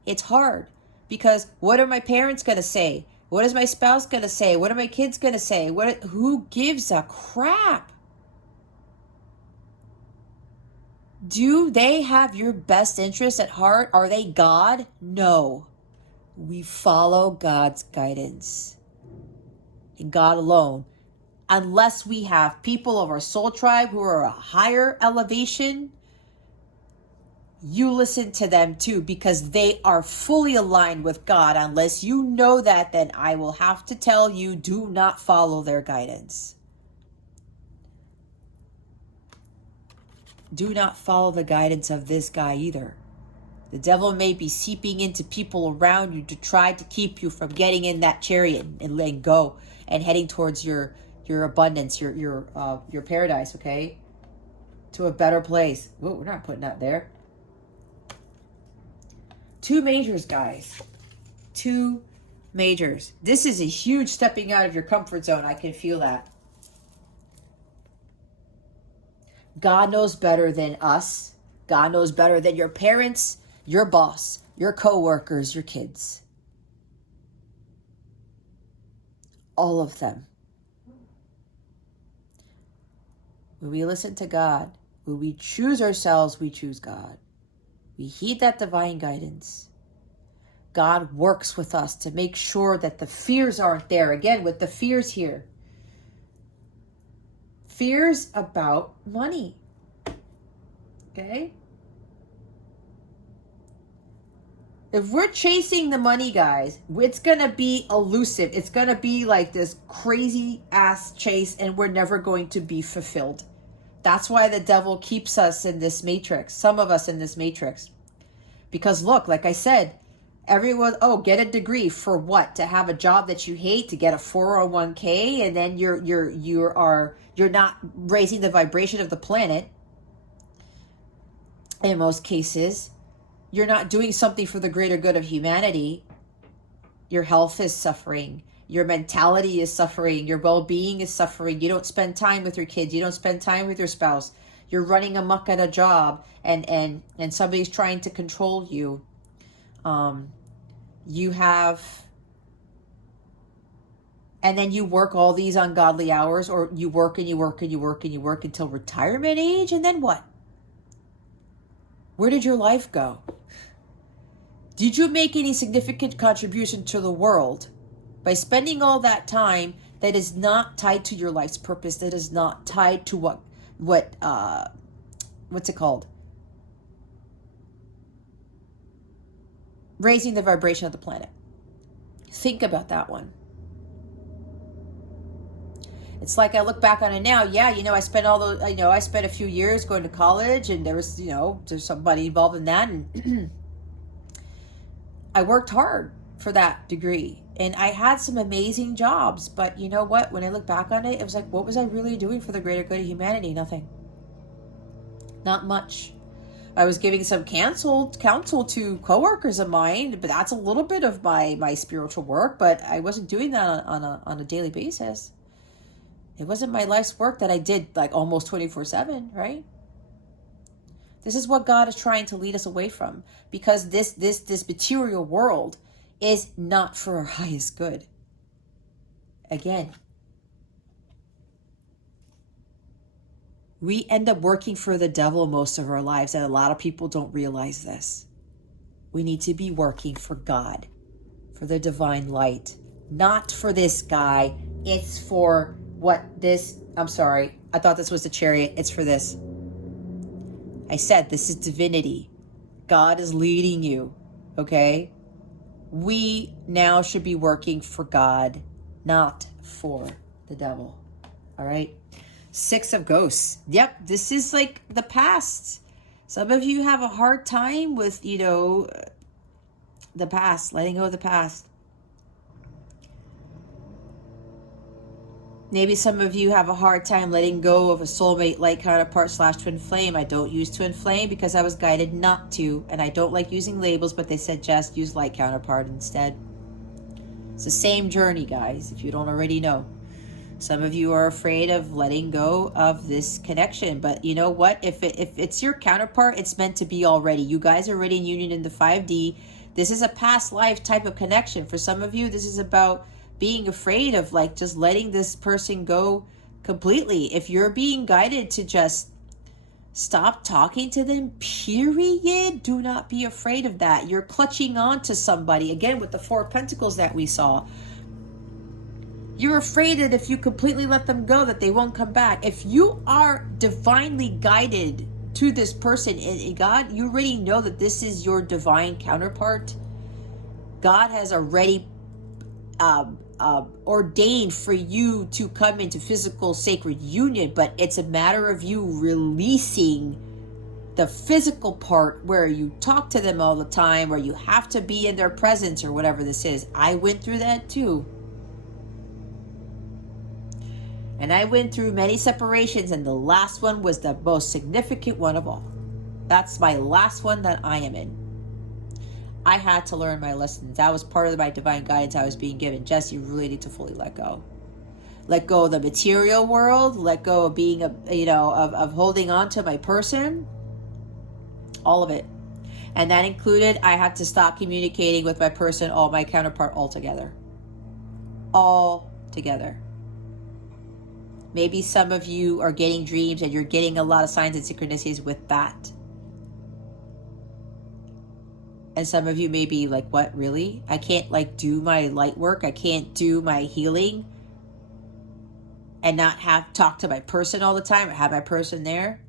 It's hard because what are my parents going to say? What is my spouse going to say? What are my kids going to say? Who gives a crap? Do they have your best interest at heart? Are they God? No. We follow God's guidance. And God alone. Unless we have people of our soul tribe who are a higher elevation, you listen to them too, because they are fully aligned with God. Unless you know that, then I will have to tell you, do not follow their guidance. Do not follow the guidance of this guy either. The devil may be seeping into people around you to try to keep you from getting in that chariot and letting go and heading towards your abundance, your paradise, okay? To a better place. Whoa, we're not putting that there. 2 majors, guys. 2 majors. This is a huge stepping out of your comfort zone. I can feel that. God knows better than us. God knows better than your parents, your boss, your coworkers, your kids. All of them. When we listen to God, when we choose ourselves, we choose God. We heed that divine guidance. God works with us to make sure that the fears aren't there. Again, with the fears here. Fears about money. Okay? If we're chasing the money, guys, it's going to be elusive. It's going to be like this crazy ass chase, and we're never going to be fulfilled. That's why the devil keeps us in this matrix. Some of us in this matrix. Because look, like I said, everyone, get a degree for what? To have a job that you hate, to get a 401k, and then you're not raising the vibration of the planet. In most cases, you're not doing something for the greater good of humanity. Your health is suffering. Your mentality is suffering. Your well-being is suffering. You don't spend time with your kids. You don't spend time with your spouse. You're running amok at a job, and somebody's trying to control you. You have, and then you work all these ungodly hours, or you work and you work and you work and you work until retirement age, and then what? Where did your life go? Did you make any significant contribution to the world by spending all that time that is not tied to your life's purpose, that is not tied to what's it called? Raising the vibration of the planet. Think about that one. It's like I look back on it now. Yeah, I spent I spent a few years going to college, and there was, there's somebody involved in that, and I worked hard for that degree, and I had some amazing jobs. But you know what? When I look back on it, it was like, what was I really doing for the greater good of humanity? Nothing. Not much. I was giving some counsel to coworkers of mine, but that's a little bit of my spiritual work. But I wasn't doing that on a daily basis. It wasn't my life's work that I did like almost 24/7, right? This is what God is trying to lead us away from, because this material world is not for our highest good. Again, we end up working for the devil most of our lives, and a lot of people don't realize this. We need to be working for God, for the divine light, not for this guy. It's for I'm sorry. I thought this was the chariot. It's for this. I said this is divinity. God is leading you, okay? We now should be working for God, not for the devil, all right? 6 of Ghosts. Yep, this is like the past. Some of you have a hard time with, the past, letting go of the past. Maybe some of you have a hard time letting go of a soulmate, light counterpart / twin flame. I don't use twin flame because I was guided not to, and I don't like using labels, but they said just use light counterpart instead. It's the same journey, guys, if you don't already know. Some of you are afraid of letting go of this connection, but you know what? If it's your counterpart, it's meant to be already. You guys are already in union in the 5D. This is a past life type of connection. For some of you, this is about being afraid of like just letting this person go completely. If you're being guided to just stop talking to them, period, do not be afraid of that. You're clutching on to somebody, again, with the 4 of Pentacles that we saw. You're afraid that if you completely let them go, that they won't come back. If you are divinely guided to this person. And God, you already know that this is your divine counterpart. God has already ordained for you to come into physical sacred union, but it's a matter of you releasing the physical part where you talk to them all the time, or you have to be in their presence, or whatever this is. I went through that too. And I went through many separations, and the last one was the most significant one of all. That's my last one that I am in. I had to learn my lessons. That was part of my divine guidance I was being given. Jess, you really need to fully let go. Let go of the material world. Let go of being of holding on to my person. All of it. And that included, I had to stop communicating with my person, my counterpart altogether. All together. Maybe some of you are getting dreams and you're getting a lot of signs and synchronicities with that. And some of you may be like, what, really? I can't do my light work. I can't do my healing and not talk to my person all the time, or have my person there.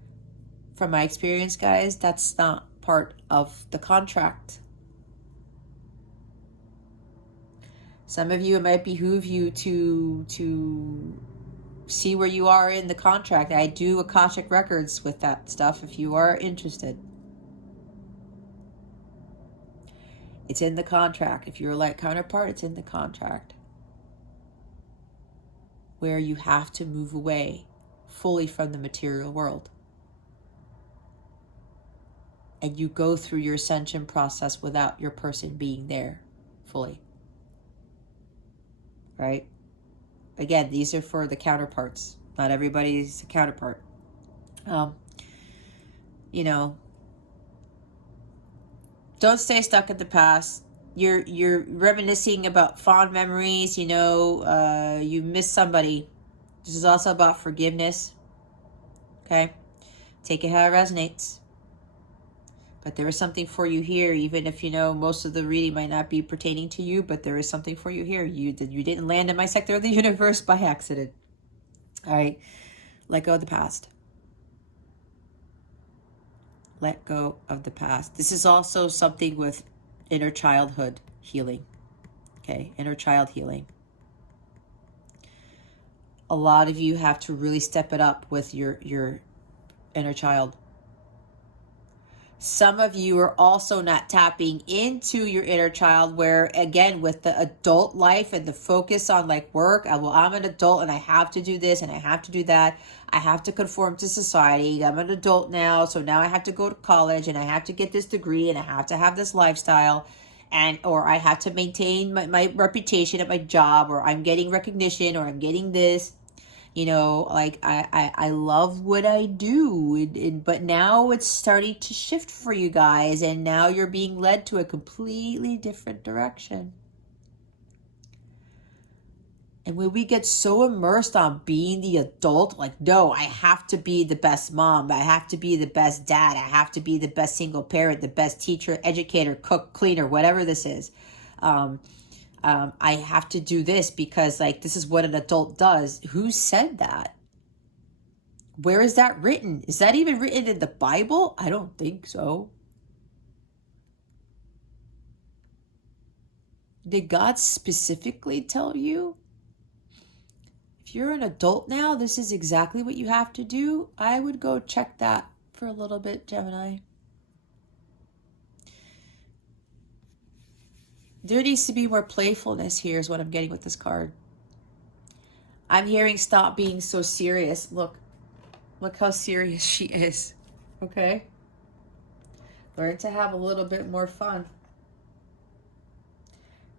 From my experience, guys, that's not part of the contract. Some of you, it might behoove you to see where you are in the contract. I do Akashic records with that stuff if you are interested. It's in the contract. If you're a light counterpart, it's in the contract. Where you have to move away fully from the material world. And you go through your ascension process without your person being there fully. Right? Again, these are for the counterparts. Not everybody's a counterpart. Don't stay stuck in the past. You're reminiscing about fond memories. You miss somebody. This is also about forgiveness. Okay? Take it how it resonates. But there is something for you here, even if most of the reading might not be pertaining to you, but there is something for you here. You didn't land in my sector of the universe by accident. All right? Let go of the past. Let go of the past. This is also something with inner childhood healing. Okay, inner child healing. A lot of you have to really step it up with your inner child. Some of you are also not tapping into your inner child, where, again, with the adult life and the focus on work, I'm an adult and I have to do this and I have to do that. I have to conform to society. I'm an adult now, so now I have to go to college and I have to get this degree and I have to have this lifestyle, or I have to maintain my reputation at my job, or I'm getting recognition, or I'm getting this. I love what I do, but now it's starting to shift for you guys, and now you're being led to a completely different direction. And when we get so immersed on being the adult, no, I have to be the best mom, I have to be the best dad, I have to be the best single parent, the best teacher, educator, cook, cleaner, whatever this is. I have to do this because this is what an adult does. Who said that? Where is that written? Is that even written in the Bible? I don't think so. Did God specifically tell you? If you're an adult now, this is exactly what you have to do. I would go check that for a little bit, Gemini. There needs to be more playfulness here is what I'm getting with this card. I'm hearing stop being so serious. Look how serious she is. Okay? Learn to have a little bit more fun.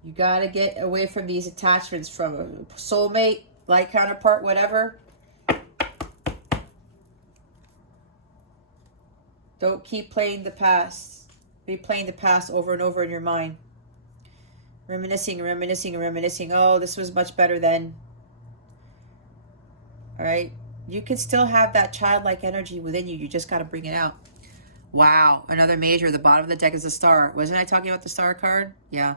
You got to get away from these attachments from a soulmate, light counterpart, whatever. Don't keep playing the past. Replaying the past over and over in your mind. Reminiscing and reminiscing and reminiscing. Oh, this was much better then. All right? You can still have that childlike energy within you. You just got to bring it out. Wow. Another major. The bottom of the deck is a star. Wasn't I talking about the star card? Yeah.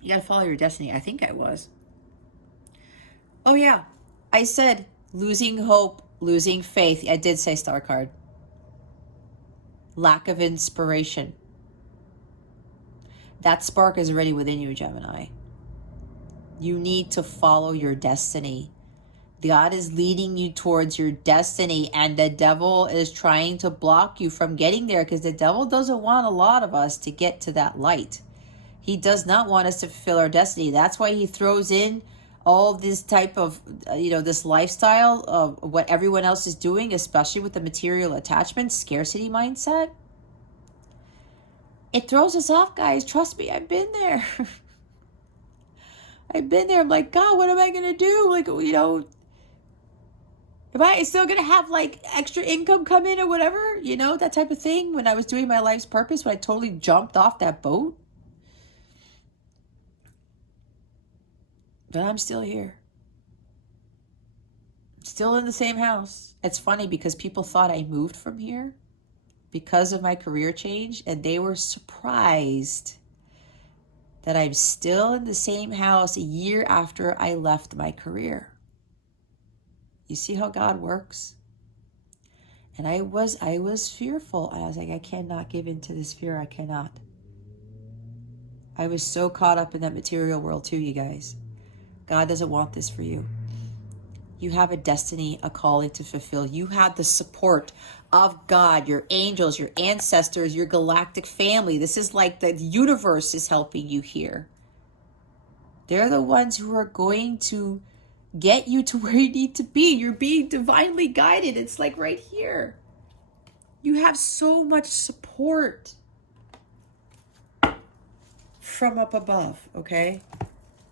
You got to follow your destiny. I think I was. Oh, yeah. I said losing hope Losing faith. I did say star card. Lack of inspiration. That spark is already within you, Gemini. You need to follow your destiny. God is leading you towards your destiny, and the devil is trying to block you from getting there, because the devil doesn't want a lot of us to get to that light. He does not want us to fulfill our destiny. That's why he throws in all this type of, this lifestyle of what everyone else is doing, especially with the material attachment, scarcity mindset. It throws us off, guys. Trust me, I've been there. I've been there. I'm like, God, what am I going to do? Like, am I still going to have like extra income come in or whatever? That type of thing. When I was doing my life's purpose, when I totally jumped off that boat. But I'm still here. Still in the same house. It's funny because people thought I moved from here because of my career change, and they were surprised that I'm still in the same house a year after I left my career. You see how God works? And I was fearful. I was like, I cannot give in to this fear. I cannot. I was so caught up in that material world too, you guys. God doesn't want this for you. You have a destiny, a calling to fulfill. You have the support of God, your angels, your ancestors, your galactic family. This is like the universe is helping you here. They're the ones who are going to get you to where you need to be. You're being divinely guided. It's like right here. You have so much support from up above, okay?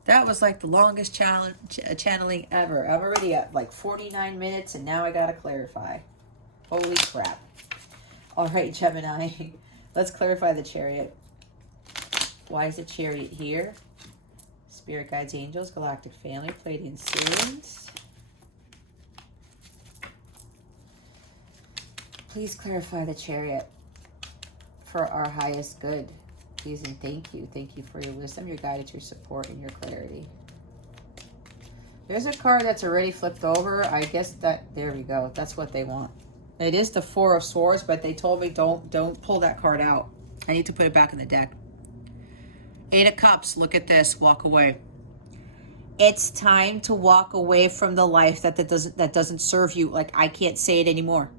That was like the longest channeling ever. I'm already at like 49 minutes, and now I gotta clarify. Holy crap. All right, Gemini, let's clarify the Chariot. Why is the Chariot here? Spirit guides, angels, galactic family, Pleiadian series. Please clarify the Chariot for our highest good. Please and thank you. Thank you for your wisdom, your guidance, your support, and your clarity. There's a card that's already flipped over. I guess there we go. That's what they want. It is the Four of Swords, but they told me don't pull that card out. I need to put it back in the deck. Eight of Cups. Look at this. Walk away. It's time to walk away from the life that doesn't serve you. Like, I can't say it anymore.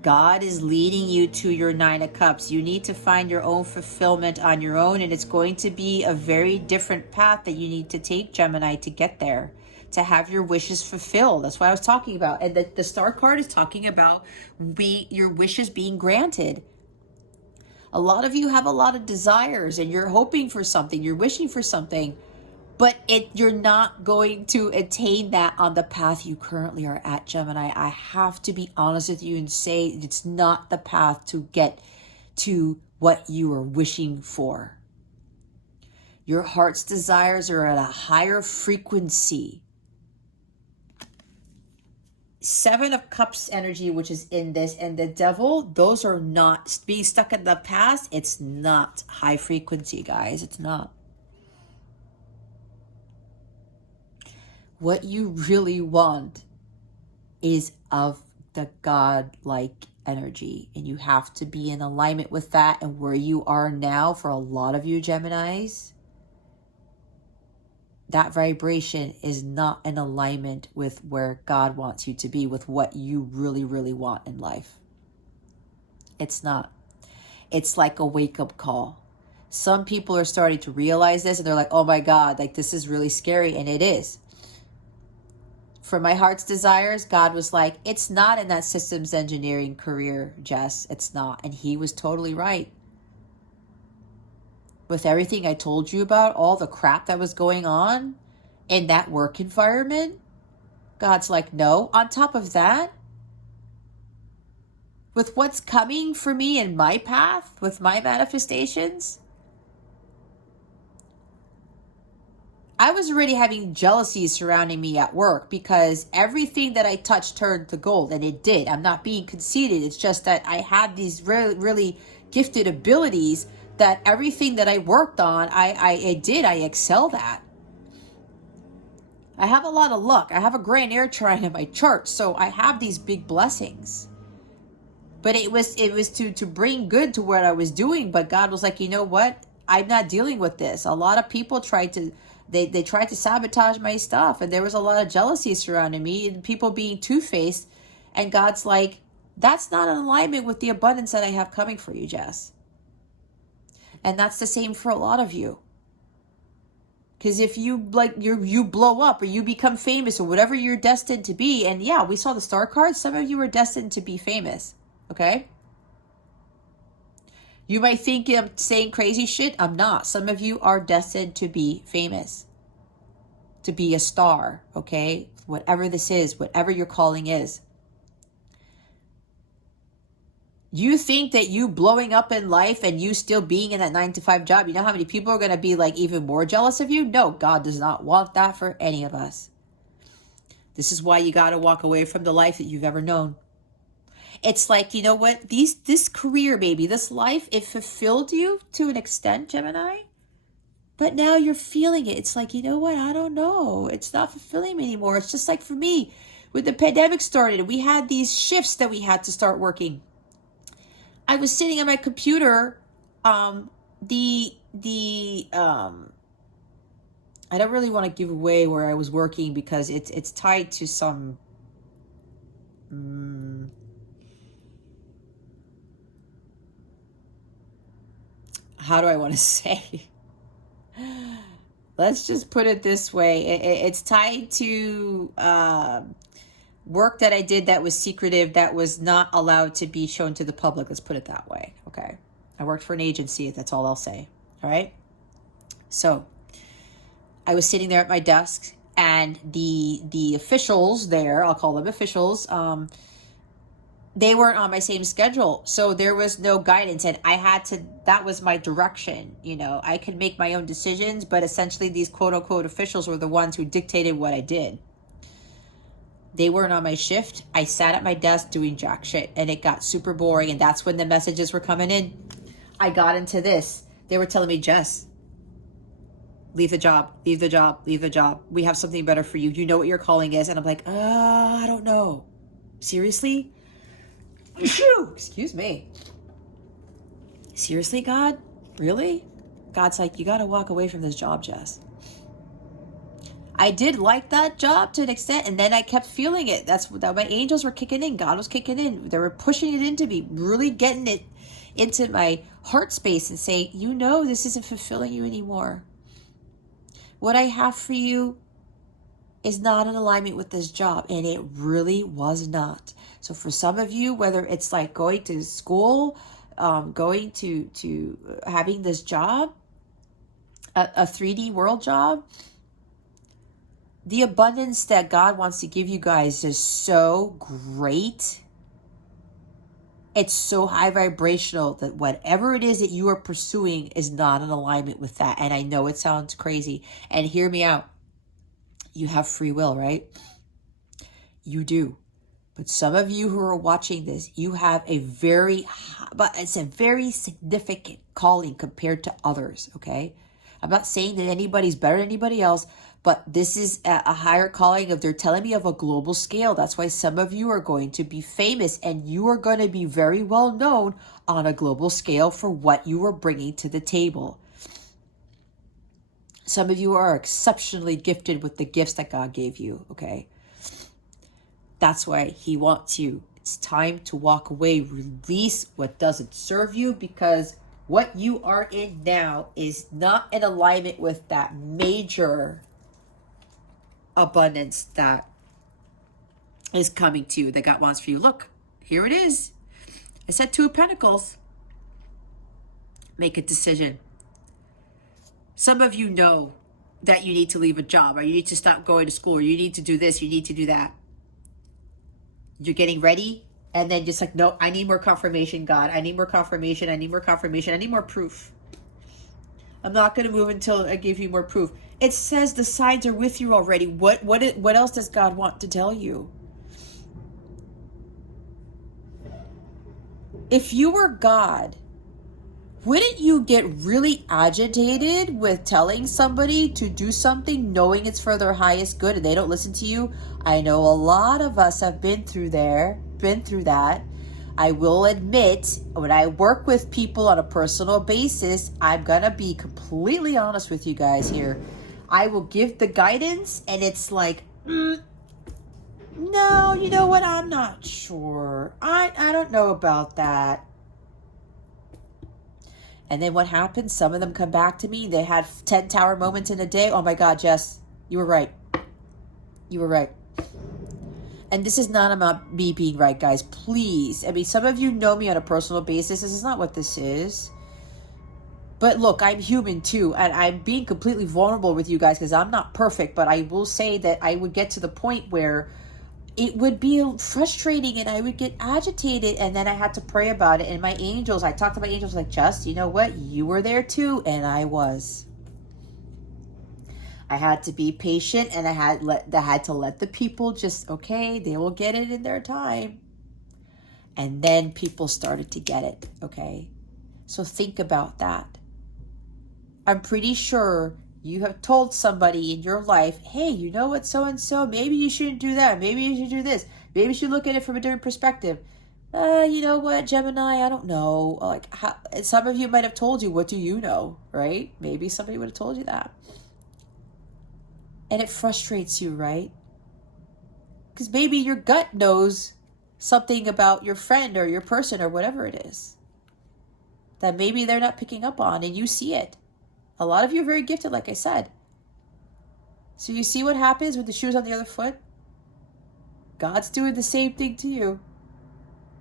God is leading you to your Nine of Cups. You need to find your own fulfillment on your own, and it's going to be a very different path that you need to take, Gemini, to get there, to have your wishes fulfilled. That's what I was talking about. And the Star card is talking about your wishes being granted. A lot of you have a lot of desires, and you're hoping for something, you're wishing for something, but you're not going to attain that on the path you currently are at, Gemini. I have to be honest with you and say it's not the path to get to what you are wishing for. Your heart's desires are at a higher frequency. Seven of Cups energy, which is in this, and the Devil, those are not being stuck in the past. It's not high frequency, guys. It's not. What you really want is of the God-like energy, and you have to be in alignment with that. And where you are now, for a lot of you Geminis, that vibration is not in alignment with where God wants you to be, with what you really, really want in life. It's not. It's like a wake-up call. Some people are starting to realize this, and they're like, oh my God, like this is really scary, and it is. For my heart's desires, God was like, it's not in that systems engineering career, Jess. It's not. And he was totally right. With everything I told you about, all the crap that was going on in that work environment, God's like, no. On top of that, with what's coming for me in my path, with my manifestations, I was already having jealousy surrounding me at work because everything that I touched turned to gold, and it did. I'm not being conceited. It's just that I had these really, really gifted abilities that everything that I worked on, I excelled at. I have a lot of luck. I have a grand air trine in my chart, so I have these big blessings. But it was to bring good to what I was doing. But God was like, you know what? I'm not dealing with this. A lot of people tried to they tried to sabotage my stuff, and there was a lot of jealousy surrounding me and people being two-faced. And God's like, that's not in alignment with the abundance that I have coming for you, Jess. And that's the same for a lot of you. Because if you you blow up or you become famous or whatever you're destined to be, and yeah, we saw the star cards, some of you are destined to be famous, okay? You might think I'm saying crazy shit. I'm not. Some of you are destined to be famous, to be a star, okay? Whatever this is, whatever your calling is. You think that you blowing up in life and you still being in that 9-to-5 job, you know how many people are going to be like even more jealous of you? No, God does not want that for any of us. This is why you got to walk away from the life that you've ever known. It's like, you know what? This career, baby, this life, it fulfilled you to an extent, Gemini. But now you're feeling it. It's like, you know what? I don't know. It's not fulfilling me anymore. It's just like for me, when the pandemic started, we had these shifts that we had to start working. I was sitting on my computer, I don't really want to give away where I was working because it's tied to some how do I want to say? Let's just put it this way. It's tied to work that I did that was secretive, that was not allowed to be shown to the public. Let's put it that way. Okay. I worked for an agency. That's all I'll say. All right. So I was sitting there at my desk, and the officials there, I'll call them officials, they weren't on my same schedule. So there was no guidance, and that was my direction. You know, I could make my own decisions, but essentially these quote unquote officials were the ones who dictated what I did. They weren't on my shift. I sat at my desk doing jack shit, and it got super boring. And that's when the messages were coming in. I got into this. They were telling me, Jess, leave the job, leave the job, leave the job. We have something better for you. You know what your calling is. And I'm like, I don't know. Seriously? Excuse me. Seriously, God? Really? God's like, you got to walk away from this job, Jess. I did like that job to an extent, and then I kept feeling it. That's what my angels were kicking in. God was kicking in. They were pushing it into me, really getting it into my heart space and saying, you know, this isn't fulfilling you anymore. What I have for you is not in alignment with this job, and it really was not. So for some of you, whether it's like going to school, going to having this job, a 3D world job, the abundance that God wants to give you guys is so great. It's so high vibrational that whatever it is that you are pursuing is not in alignment with that. And I know it sounds crazy. And hear me out. You have free will, right? You do. But some of you who are watching this, you have but it's a very significant calling compared to others, okay? I'm not saying that anybody's better than anybody else, but this is a higher calling they're telling me of a global scale. That's why some of you are going to be famous, and you are going to be very well known on a global scale for what you are bringing to the table. Some of you are exceptionally gifted with the gifts that God gave you, okay? That's why he wants you. It's time to walk away, release what doesn't serve you, because what you are in now is not in alignment with that major abundance that is coming to you, that God wants for you. Look, here it is. I said 2 of Pentacles. Make a decision. Some of you know that you need to leave a job, or you need to stop going to school, or you need to do this, you need to do that. You're getting ready, and then just like, no, I need more confirmation, God. I need more confirmation. I need more confirmation. I need more proof. I'm not going to move until I give you more proof. It says the signs are with you already. What else does God want to tell you? If you were God, Wouldn't you get really agitated with telling somebody to do something knowing it's for their highest good and they don't listen to you? I know a lot of us have been through that. I will admit, when I work with people on a personal basis, I'm going to be completely honest with you guys here. I will give the guidance and it's like, no, you know what? I'm not sure. I don't know about that. And then what happens? Some of them come back to me. They had 10 tower moments in a day. Oh my God, Jess, you were right. You were right. And this is not about me being right, guys. Please. I mean, some of you know me on a personal basis. This is not what this is. But look, I'm human too. And I'm being completely vulnerable with you guys because I'm not perfect. But I will say that I would get to the point where it would be frustrating and I would get agitated, and then I had to pray about it. And my angels, I talked to my angels like, Just, you know what? You were there too, and I was. I had to be patient, and I had to let the people just, okay, they will get it in their time. And then people started to get it, okay? So think about that. I'm pretty sure you have told somebody in your life, hey, you know what, so-and-so, maybe you shouldn't do that. Maybe you should do this. Maybe you should look at it from a different perspective. You know what, Gemini, I don't know. Like, some of you might have told you, what do you know, right? Maybe somebody would have told you that. And it frustrates you, right? Because maybe your gut knows something about your friend or your person or whatever it is that maybe they're not picking up on, and you see it. A lot of you are very gifted, like I said. So you see what happens with the shoes on the other foot? God's doing the same thing to you.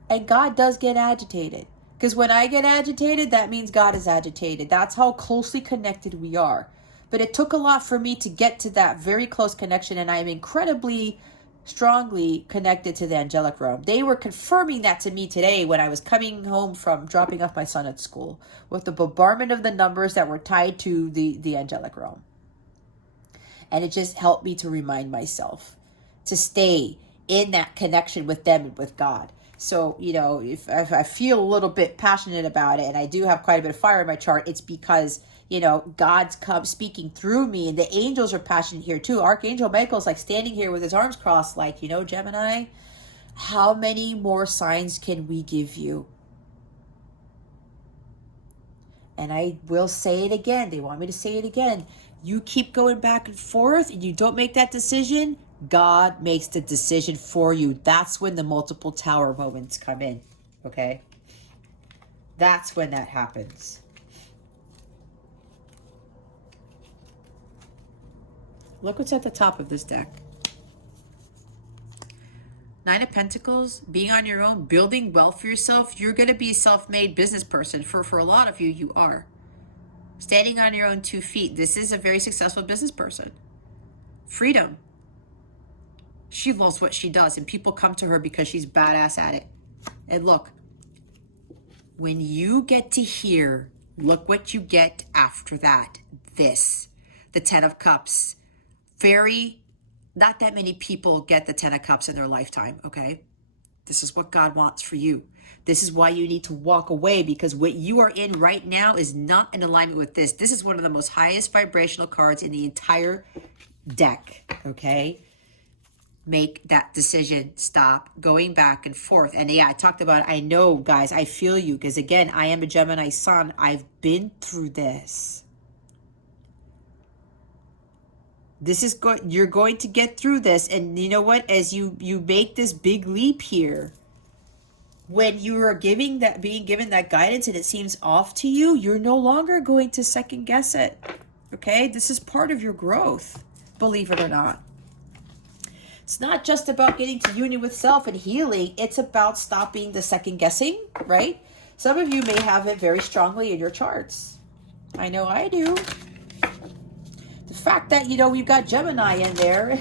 And God does get agitated. Because when I get agitated, that means God is agitated. That's how closely connected we are. But it took a lot for me to get to that very close connection, and I am incredibly strongly connected to the angelic realm. They were confirming that to me today when I was coming home from dropping off my son at school with the bombardment of the numbers that were tied to the angelic realm. And it just helped me to remind myself to stay in that connection with them and with God. So, you know, if I feel a little bit passionate about it, and I do have quite a bit of fire in my chart, it's because, you know, God's come speaking through me, and the angels are passionate here too. Archangel Michael's like standing here with his arms crossed, like, you know, Gemini, how many more signs can we give you? And I will say it again. They want me to say it again. You keep going back and forth and you don't make that decision, God makes the decision for you. That's when the multiple tower moments come in, okay? That's when that happens. Look what's at the top of this deck. Nine of Pentacles, being on your own, building wealth for yourself. You're going to be a self-made business person. For a lot of you, you are. Standing on your own 2 feet. This is a very successful business person. Freedom. She loves what she does, and people come to her because she's badass at it. And look, when you get to here, look what you get after that. This, the 10 of Cups. Not that many people get the 10 of Cups in their lifetime, okay? This is what God wants for you. This is why you need to walk away, because what you are in right now is not in alignment with this. This is one of the most highest vibrational cards in the entire deck, okay? Make that decision. Stop going back and forth. And yeah, I talked about it. I know, guys, I feel you, because again, I am a Gemini sun. I've been through this. This is you're going to get through this. And you know what? As you make this big leap here, when you are being given that guidance and it seems off to you, you're no longer going to second guess it. Okay? This is part of your growth, believe it or not. It's not just about getting to union with self and healing. It's about stopping the second guessing, right? Some of you may have it very strongly in your charts. I know I do. The fact that, you know, we've got Gemini in there,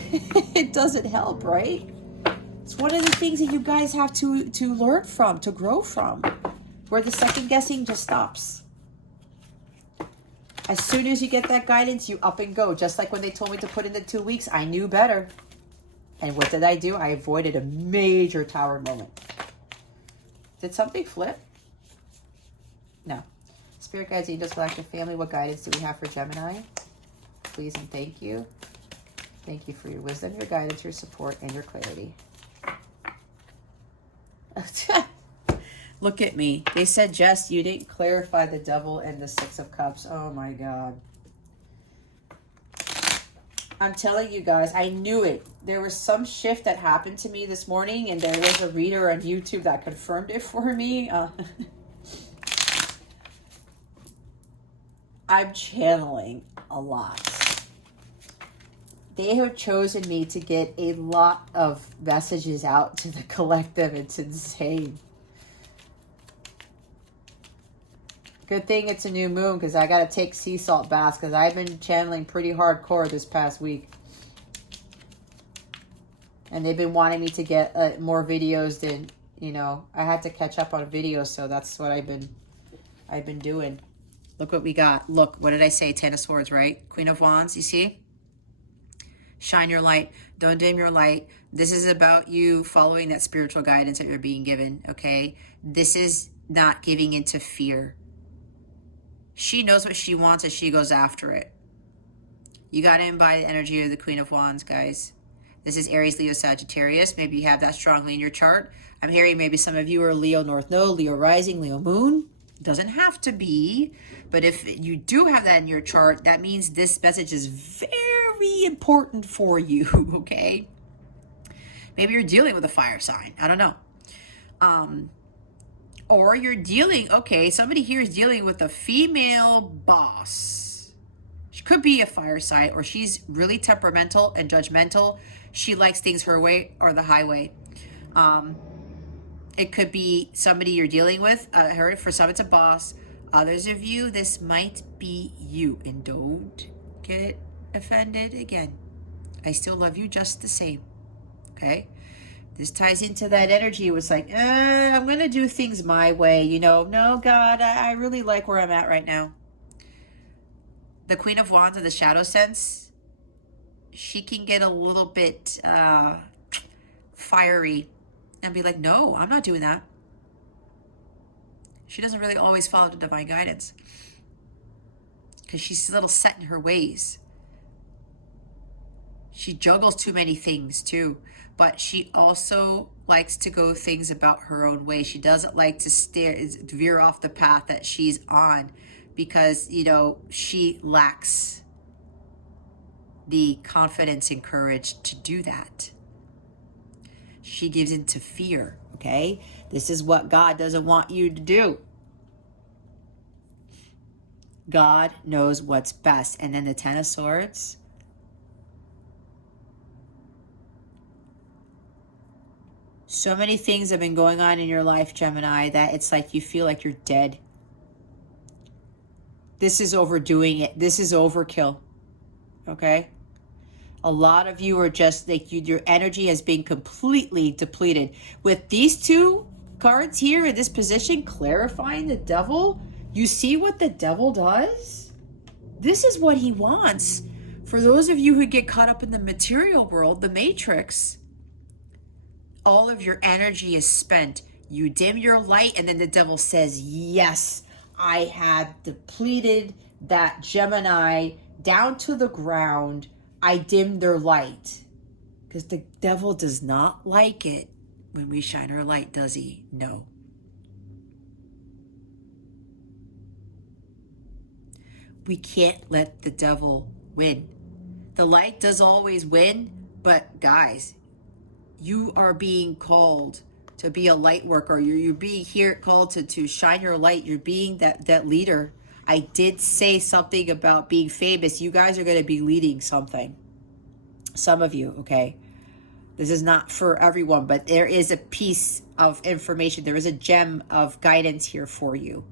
it doesn't help, right? It's one of the things that you guys have to learn from, to grow from, where the second guessing just stops. As soon as you get that guidance, you up and go. Just like when they told me to put in the 2 weeks, I knew better. And what did I do? I avoided a major tower moment. Did something flip? No. Spirit guides, angels, galactic family, what guidance do we have for Gemini? Please and thank you. Thank you for your wisdom, your guidance, your support, and your clarity. Look at me. They said, Jess, you didn't clarify the devil and the Six of Cups. Oh my God. I'm telling you guys, I knew it. There was some shift that happened to me this morning, and there was a reader on YouTube that confirmed it for me. I'm channeling a lot. They have chosen me to get a lot of messages out to the collective. It's insane. Good thing it's a new moon, because I got to take sea salt baths, because I've been channeling pretty hardcore this past week. And they've been wanting me to get more videos than, you know, I had to catch up on videos, so that's what I've been doing. Look what we got. Look, what did I say? Ten of Swords, right? Queen of Wands, you see? Shine your light. Don't dim your light. This is about you following that spiritual guidance that you're being given, okay? This is not giving into fear. She knows what she wants and she goes after it. You got to embody the energy of the Queen of Wands, guys. This is Aries, Leo, Sagittarius. Maybe you have that strongly in your chart. I'm hearing maybe some of you are Leo North Node, Leo Rising, Leo Moon. Doesn't have to be. But if you do have that in your chart, that means this message is very important for you, okay? Maybe you're dealing with a fire sign. I don't know. Or you're dealing, okay, somebody here is dealing with a female boss. She could be a fire sign, or she's really temperamental and judgmental. She likes things her way or the highway. It could be somebody you're dealing with. For some, it's a boss. Others of you, this might be you. And don't get offended again. I still love you just the same. Okay? This ties into that energy. It was like, I'm going to do things my way. You know, no, God, I really like where I'm at right now. The Queen of Wands in the shadow sense, she can get a little bit fiery and be like, no, I'm not doing that. She doesn't really always follow the divine guidance because she's a little set in her ways. She juggles too many things too, but she also likes to go things about her own way. She doesn't like to veer off the path that she's on because, you know, she lacks the confidence and courage to do that. She gives into fear, okay? This is what God doesn't want you to do. God knows what's best. And then the Ten of Swords. So many things have been going on in your life, Gemini, that it's like you feel like you're dead. This is overdoing it. This is overkill, okay? A lot of you are just like, your energy has been completely depleted. With these two cards here in this position, clarifying the devil, you see what the devil does? This is what he wants. For those of you who get caught up in the material world, the matrix, all of your energy is spent. You dim your light, and then the devil says, yes, I have depleted that Gemini down to the ground. I dimmed their light. Because the devil does not like it when we shine our light, does he? No. We can't let the devil win. The light does always win, but guys, you are being called to be a light worker. You're being here called to shine your light. You're being that leader. I did say something about being famous. You guys are going to be leading something. Some of you, okay? This is not for everyone, but there is a piece of information. There is a gem of guidance here for you.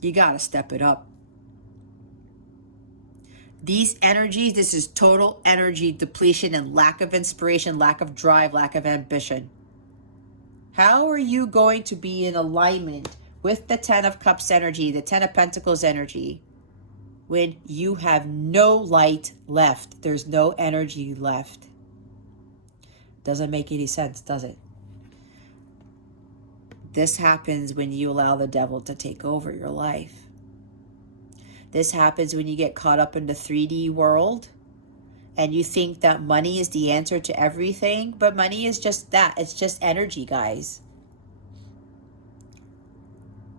You got to step it up. These energies, this is total energy depletion and lack of inspiration, lack of drive, lack of ambition. How are you going to be in alignment with the Ten of Cups energy, the Ten of Pentacles energy, when you have no light left? There's no energy left. Doesn't make any sense, does it? This happens when you allow the devil to take over your life. This happens when you get caught up in the 3D world and you think that money is the answer to everything, but money is just that. It's just energy, guys.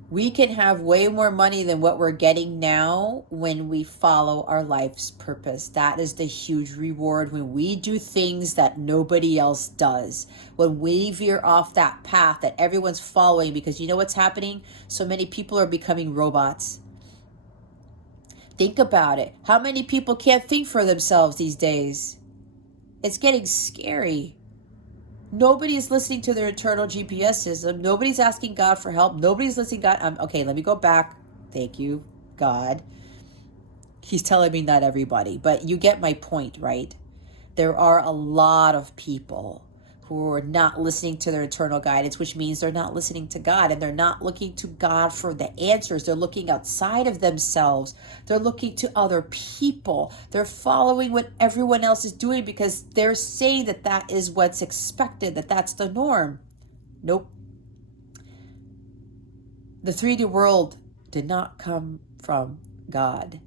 We can have way more money than what we're getting now when we follow our life's purpose. That is the huge reward when we do things that nobody else does. When we veer off that path that everyone's following, because you know what's happening? So many people are becoming robots. Think about it. How many people can't think for themselves these days? It's getting scary. Nobody is listening to their internal GPS system. Nobody's asking God for help. Nobody's listening to God. Okay, let me go back. Thank you, God. He's telling me not everybody, but you get my point, right? There are a lot of people who are not listening to their internal guidance, which means they're not listening to God, and they're not looking to God for the answers. They're looking outside of themselves. They're looking to other people. They're following what everyone else is doing because they're saying that that is what's expected, that that's the norm. Nope. The 3D world did not come from God.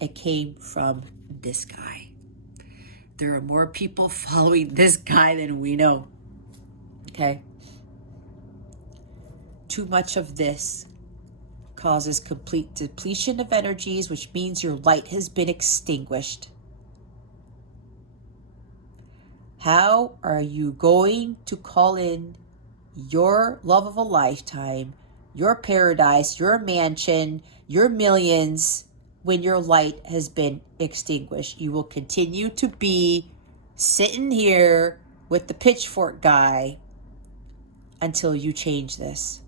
It came from this guy. There are more people following this guy than we know. Okay? Too much of this causes complete depletion of energies, which means your light has been extinguished. How are you going to call in your love of a lifetime, your paradise, your mansion, your millions, when your light has been extinguished? You will continue to be sitting here with the pitchfork guy until you change this,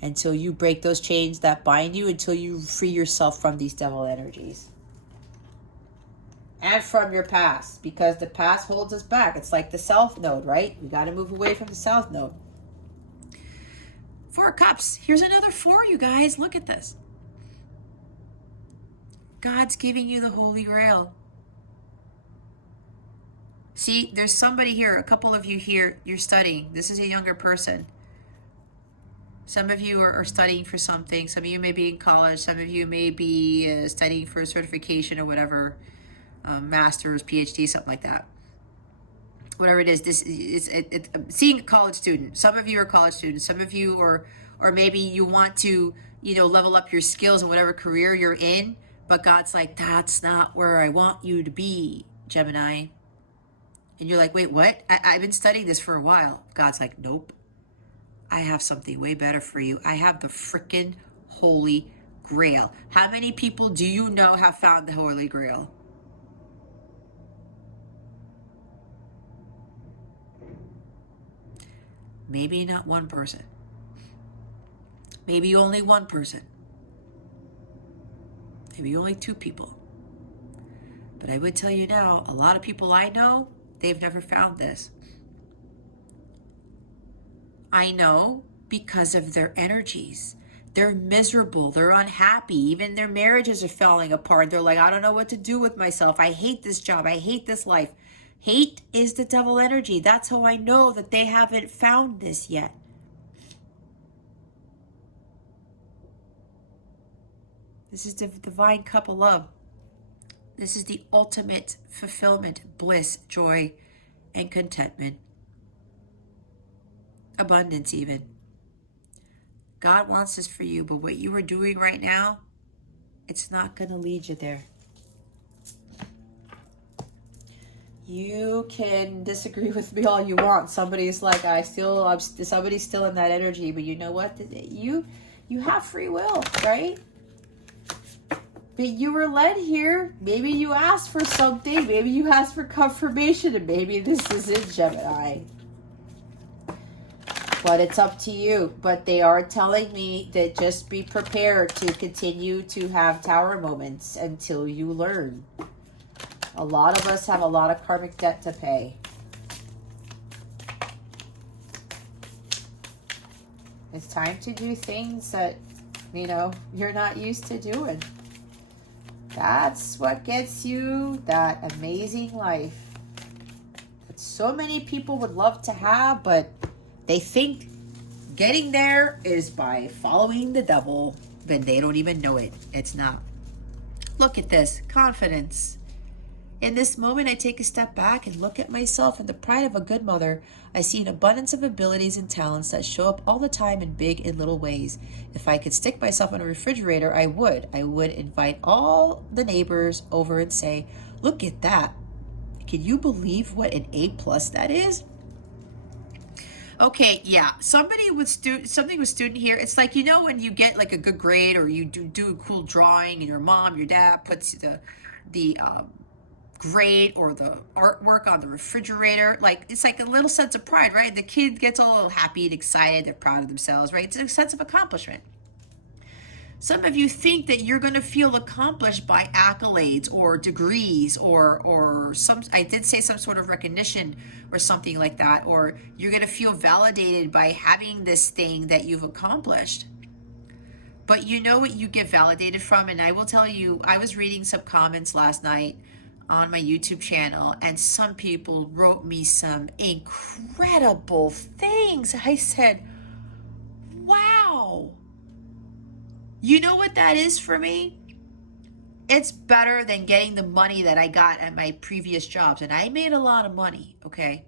until you break those chains that bind you, until you free yourself from these devil energies and from your past, because the past holds us back. It's like the south node, right? We got to move away from the south node. 4 cups. Here's another 4, you guys. Look at this. God's giving you the Holy Grail. See, there's somebody here, a couple of you here, you're studying. This is a younger person. Some of you are studying for something. Some of you may be in college. Some of you may be studying for a certification or whatever, master's, PhD, something like that. Whatever it is, this is seeing a college student. Some of you are college students. Some of you or maybe you want to, level up your skills in whatever career you're in. But God's like, that's not where I want you to be, Gemini. And you're like, wait, what? I've been studying this for a while. God's like, nope. I have something way better for you. I have the freaking Holy Grail. How many people do you know have found the Holy Grail? Maybe not one person. Maybe only one person. Maybe only 2 people. But I would tell you now, a lot of people I know, they've never found this. I know because of their energies. They're miserable. They're unhappy. Even their marriages are falling apart. They're like, I don't know what to do with myself. I hate this job. I hate this life. Hate is the devil energy. That's how I know that they haven't found this yet. This is the divine cup of love. This is the ultimate fulfillment, bliss, joy, and contentment. Abundance even. God wants this for you, but what you are doing right now, it's not going to lead you there. You can disagree with me all you want. Somebody's like, somebody's still in that energy, but you know what? You have free will, right? But you were led here. Maybe you asked for something. Maybe you asked for confirmation, and maybe this is it, Gemini. But it's up to you. But they are telling me that just be prepared to continue to have tower moments until you learn. A lot of us have a lot of karmic debt to pay. It's time to do things that, you're not used to doing. That's what gets you that amazing life that so many people would love to have, but they think getting there is by following the devil, then they don't even know it. It's not. Look at this, confidence. In this moment, I take a step back and look at myself in the pride of a good mother. I see an abundance of abilities and talents that show up all the time in big and little ways. If I could stick myself in a refrigerator, I would. I would invite all the neighbors over and say, look at that. Can you believe what an A+ that is? Okay, yeah. Something with student here. It's like, you know, when you get like a good grade or you do a cool drawing and your mom, your dad puts the grade or the artwork on the refrigerator. Like, it's like a little sense of pride, right? The kid gets a little happy and excited. They're proud of themselves, right? It's a sense of accomplishment. Some of you think that you're going to feel accomplished by accolades or degrees or some, I did say some sort of recognition or something like that, or you're going to feel validated by having this thing that you've accomplished. But you know what you get validated from? And I will tell you, I was reading some comments last night on my YouTube channel, and some people wrote me some incredible things. I said, wow. You know what that is for me? It's better than getting the money that I got at my previous jobs. And I made a lot of money, okay?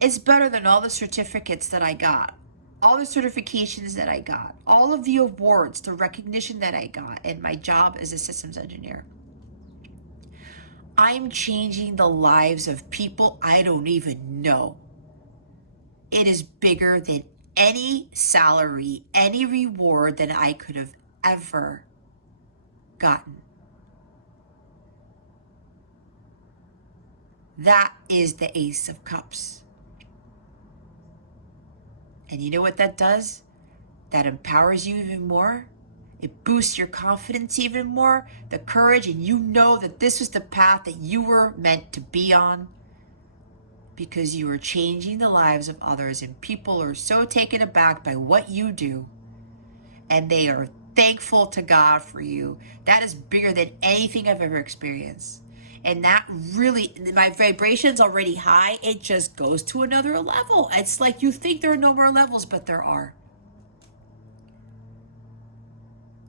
It's better than all the certificates that I got, all the certifications that I got, all of the awards, the recognition that I got in my job as a systems engineer. I'm changing the lives of people I don't even know. It is bigger than any salary, any reward that I could have ever gotten. That is the Ace of Cups. And you know what that does? That empowers you even more. It boosts your confidence even more, the courage, and you know that this was the path that you were meant to be on, because you are changing the lives of others, and people are so taken aback by what you do, and they are thankful to God for you. That is bigger than anything I've ever experienced. And that really, my vibration's already high. It just goes to another level. It's like you think there are no more levels, but there are.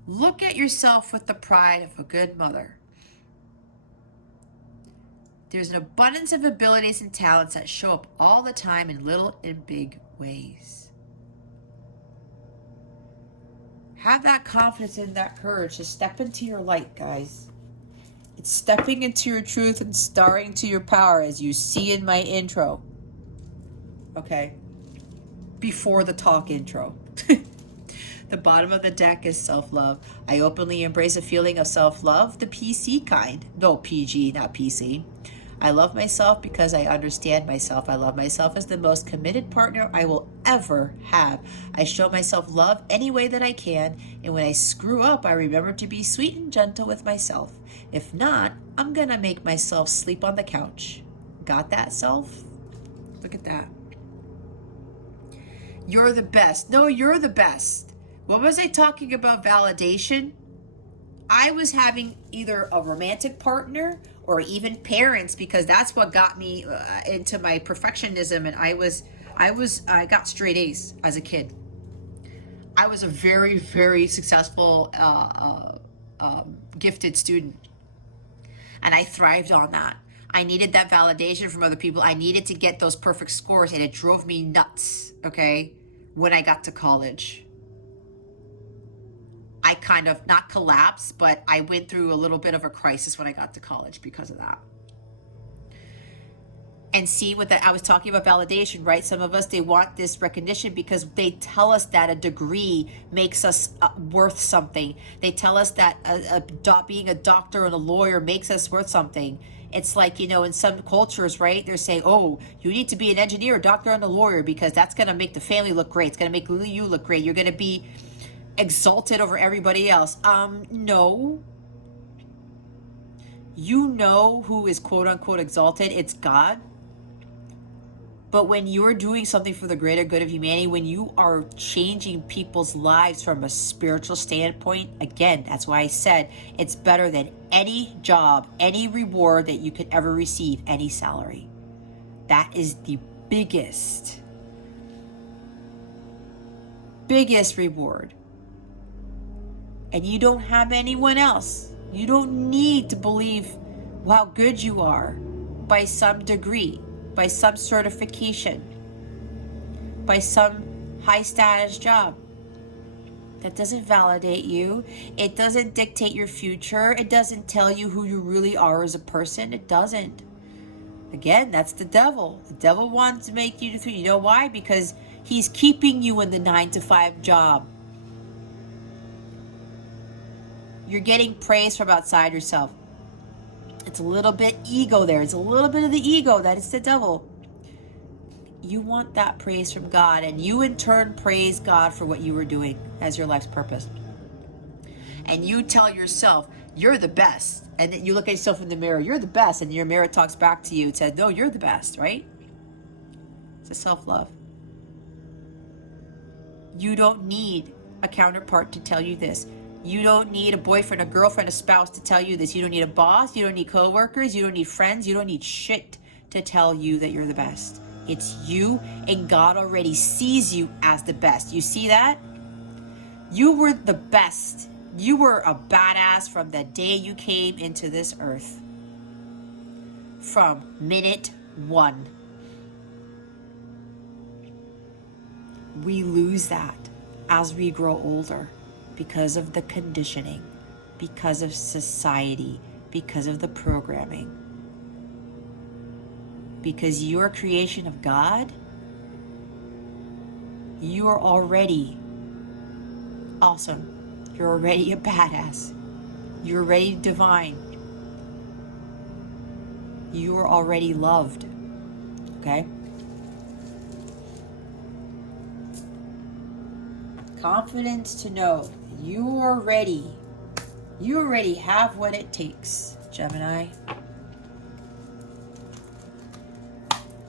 Look at yourself with the pride of a good mother. There's an abundance of abilities and talents that show up all the time in little and big ways. Have that confidence and that courage to step into your light, guys. It's stepping into your truth and starring to your power, as you see in my intro. Okay? Before the talk intro. The bottom of the deck is self-love. I openly embrace a feeling of self-love, the PC kind. No, PG, not PC. I love myself because I understand myself. I love myself as the most committed partner I will ever have. I show myself love any way that I can, and when I screw up, I remember to be sweet and gentle with myself. If not, I'm gonna make myself sleep on the couch. Got that, self? Look at that. You're the best. No, you're the best. What was I talking about? Validation? I was having either a romantic partner or even parents, because that's what got me into my perfectionism. And I got straight A's as a kid. I was a very, very successful, gifted student. And I thrived on that. I needed that validation from other people. I needed to get those perfect scores, and it drove me nuts, okay, when I got to college. I kind of, not collapsed, but I went through a little bit of a crisis when I got to college because of that. And see what that, I was talking about validation, right? Some of us, they want this recognition because they tell us that a degree makes us worth something. They tell us that being a doctor and a lawyer makes us worth something. It's like, you know, in some cultures, right, they're saying, oh, you need to be an engineer, a doctor, and a lawyer because that's going to make the family look great. It's going to make you look great. You're going to be exalted over everybody else. No. You know who is quote unquote exalted? It's God. But when you're doing something for the greater good of humanity, when you are changing people's lives from a spiritual standpoint, again, that's why I said it's better than any job, any reward that you could ever receive, any salary. That is the biggest biggest reward. And you don't have anyone else. You don't need to believe how good you are by some degree, by some certification, by some high status job. That doesn't validate you. It doesn't dictate your future. It doesn't tell you who you really are as a person. It doesn't. Again, that's the devil. The devil wants to make you, you know why? Because he's keeping you in the 9-to-5 job. You're getting praise from outside yourself. It's a little bit ego there. It's a little bit of the ego. That is the devil. You want that praise from God, and you in turn praise God for what you were doing as your life's purpose. And you tell yourself, you're the best. And then you look at yourself in the mirror, you're the best. And your mirror talks back to you and says, no, you're the best, right? It's a self-love. You don't need a counterpart to tell you this. You don't need a boyfriend, a girlfriend, a spouse to tell you this. You don't need a boss. You don't need coworkers. You don't need friends. You don't need shit to tell you that you're the best. It's you, and God already sees you as the best. You see that? You were the best. You were a badass from the day you came into this earth. From minute one. We lose that as we grow older because of the conditioning, because of society, because of the programming. Because you're a creation of God, you are already awesome. You're already a badass. You're already divine. You are already loved. Okay? Confidence to know you are ready. You already have what it takes, Gemini.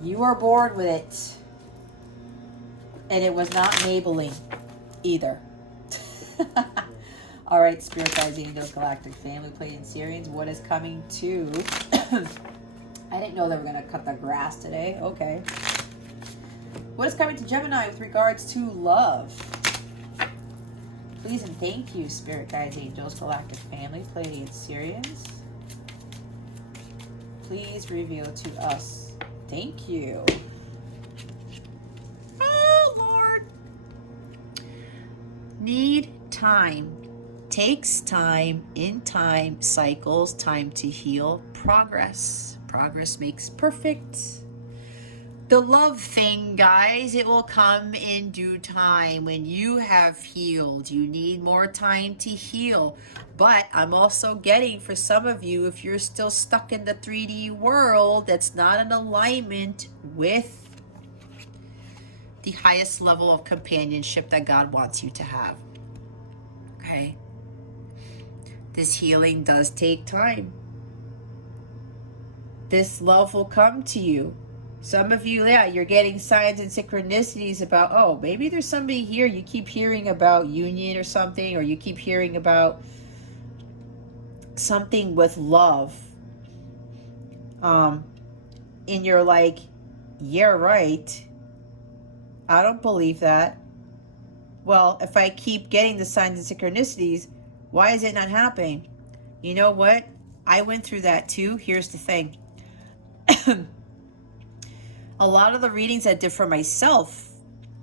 You are born with it. And it was not enabling either. All right, Spirit Guides, Angels, Galactic Family, Pleiadian Sirians, what is coming to... I didn't know they were going to cut the grass today. Okay. What is coming to Gemini with regards to love? Please and thank you, Spirit Guides, Angels, Galactic Family, Pleiadian Sirians. Please reveal to us. Thank you. Oh, Lord. Need time. Takes time, in time, cycles, time to heal, progress. Progress makes perfect. The love thing, guys, it will come in due time when you have healed. You need more time to heal. But I'm also getting, for some of you, if you're still stuck in the 3D world, that's not in alignment with the highest level of companionship that God wants you to have. Okay? This healing does take time. This love will come to you. Some of you, yeah, you're getting signs and synchronicities about, oh, maybe there's somebody here. You keep hearing about union or something, or you keep hearing about something with love. And you're like, yeah, right. I don't believe that. Well, if I keep getting the signs and synchronicities, why is it not happening? You know what? I went through that too. Here's the thing. A lot of the readings I did for myself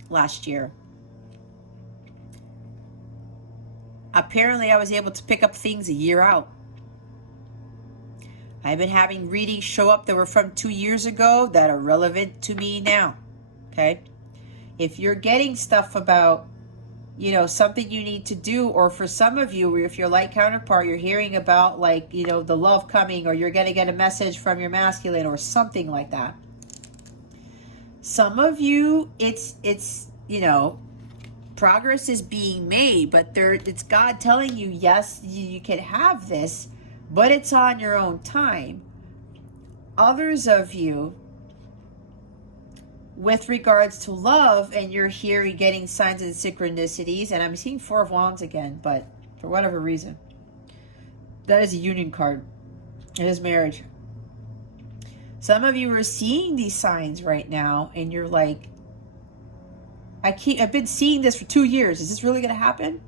last year, apparently I was able to pick up things a year out. I've been having readings show up that were from 2 years ago that are relevant to me now. Okay? If you're getting stuff about, you know, something you need to do, or for some of you, if you're like counterpart, you're hearing about, like, you know, the love coming, or you're going to get a message from your masculine or something like that. Some of you, it's you know, progress is being made, but it's God telling you, yes, you can have this, but it's on your own time. Others of you, with regards to love, and you're here getting signs and synchronicities, and I'm seeing 4 of Wands again, but for whatever reason, that is a union card. It is marriage. Some of you are seeing these signs right now, and you're like, I've been seeing this for 2 years. Is this really going to happen?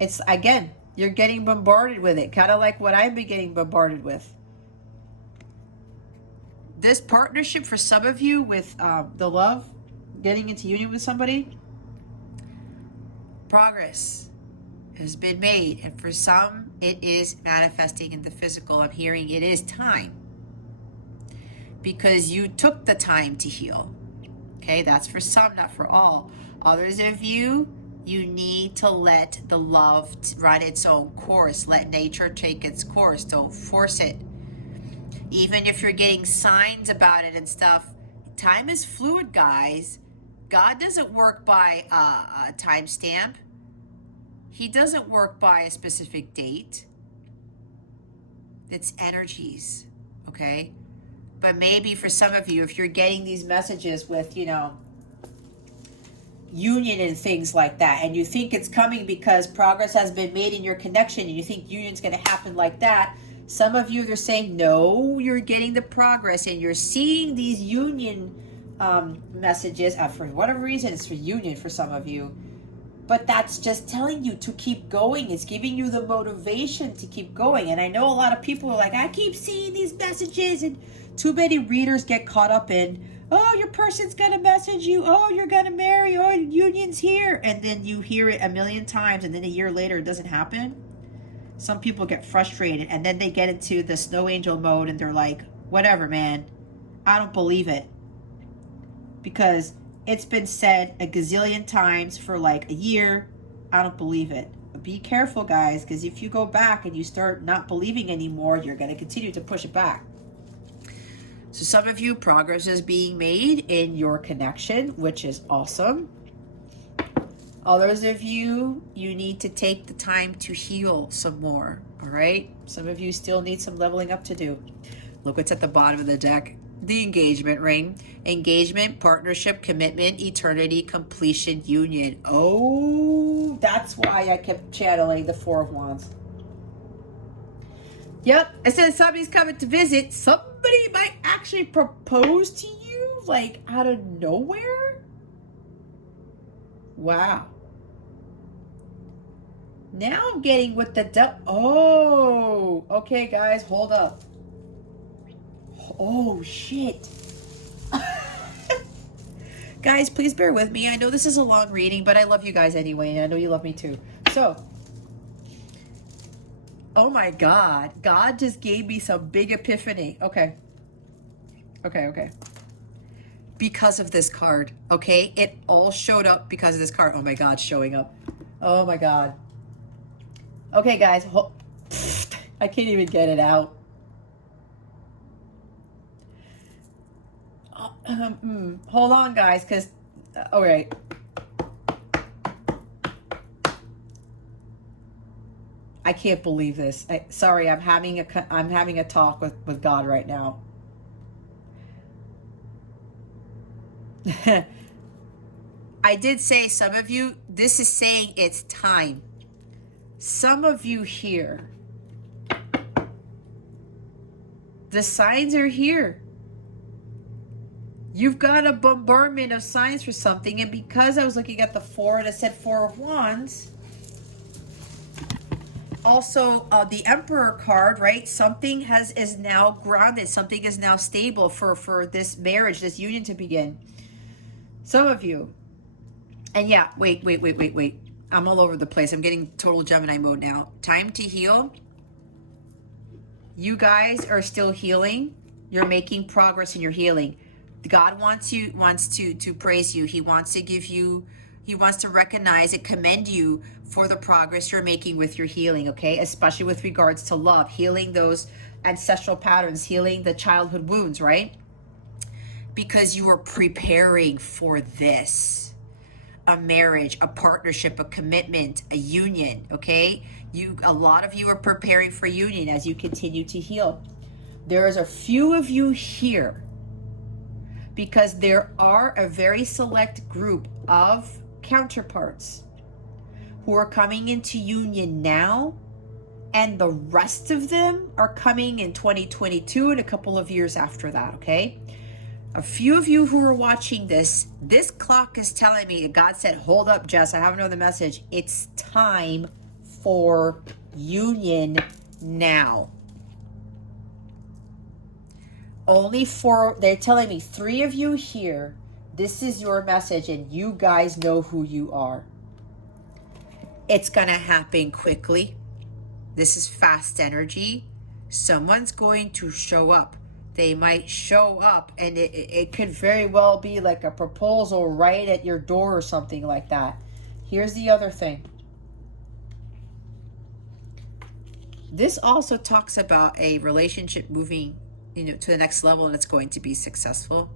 It's, again, you're getting bombarded with it, kind of like what I've been getting bombarded with. This partnership for some of you with the love, getting into union with somebody, progress has been made. And for some, it is manifesting in the physical. I'm hearing it is time, because you took the time to heal. Okay, that's for some, not for all. Others of you, you need to let the love run its own course. Let nature take its course. Don't force it. Even if you're getting signs about it and stuff, time is fluid, guys. God doesn't work by a timestamp. He doesn't work by a specific date. It's energies, okay? But maybe for some of you, if you're getting these messages with, you know, union and things like that, and you think it's coming because progress has been made in your connection, and you think union's going to happen like that, some of you, they're saying, no, you're getting the progress, and you're seeing these union messages. For whatever reason, it's for union for some of you. But that's just telling you to keep going. It's giving you the motivation to keep going. And I know a lot of people are like, I keep seeing these messages, and too many readers get caught up in, oh, your person's going to message you. Oh, you're going to marry. Oh, union's here. And then you hear it a million times, and then a year later, it doesn't happen. Some people get frustrated, and then they get into the snow angel mode, and they're like, whatever, man. I don't believe it. Because it's been said a gazillion times for like a year. I don't believe it. But be careful, guys, because if you go back and you start not believing anymore, you're going to continue to push it back. So some of you, progress is being made in your connection, which is awesome. Others of you, you need to take the time to heal some more, all right? Some of you still need some leveling up to do. Look what's at the bottom of the deck. The engagement ring. Engagement, partnership, commitment, eternity, completion, union. Oh, that's why I kept channeling the Four of Wands. Yep, it says somebody's coming to visit. Somebody might actually propose to you, like, out of nowhere. Wow. Now I'm getting with the devil. Oh, okay, guys, hold up. Oh, shit. Guys, please bear with me. I know this is a long reading, but I love you guys anyway, and I know you love me too. So, oh my God. God just gave me some big epiphany. Okay. Because of this card, okay? It all showed up because of this card. Oh my God, showing up. Oh my God. Okay, guys. I can't even get it out. Hold on, guys, because all right. I can't believe this. Sorry, I'm having a talk with God right now. I did say some of you, this is saying it's time. Some of you here, the signs are here. You've got a bombardment of signs for something, and because I was looking at the four and it said Four of Wands, also the Emperor card, right? Something is now grounded. Something is now stable for this marriage, this union to begin. Some of you, and yeah, wait. I'm all over the place. I'm getting total Gemini mode now. Time to heal. You guys are still healing. You're making progress in your healing. God wants to praise you. He wants to give you, he wants to recognize and commend you for the progress you're making with your healing, okay? Especially with regards to love, healing those ancestral patterns, healing the childhood wounds, right? Because you are preparing for this. A marriage, a partnership, a commitment, a union, okay? A lot of you are preparing for union as you continue to heal. There is a few of you here because there are a very select group of counterparts who are coming into union now, and the rest of them are coming in 2022 and a couple of years after that, okay? A few of you who are watching this clock is telling me, God said, hold up, Jess, I have another message. It's time for union now. They're telling me 3 of you here, this is your message and you guys know who you are. It's going to happen quickly. This is fast energy. Someone's going to show up. They might show up and it could very well be like a proposal right at your door or something like that. Here's the other thing. This also talks about a relationship moving, to the next level, and it's going to be successful.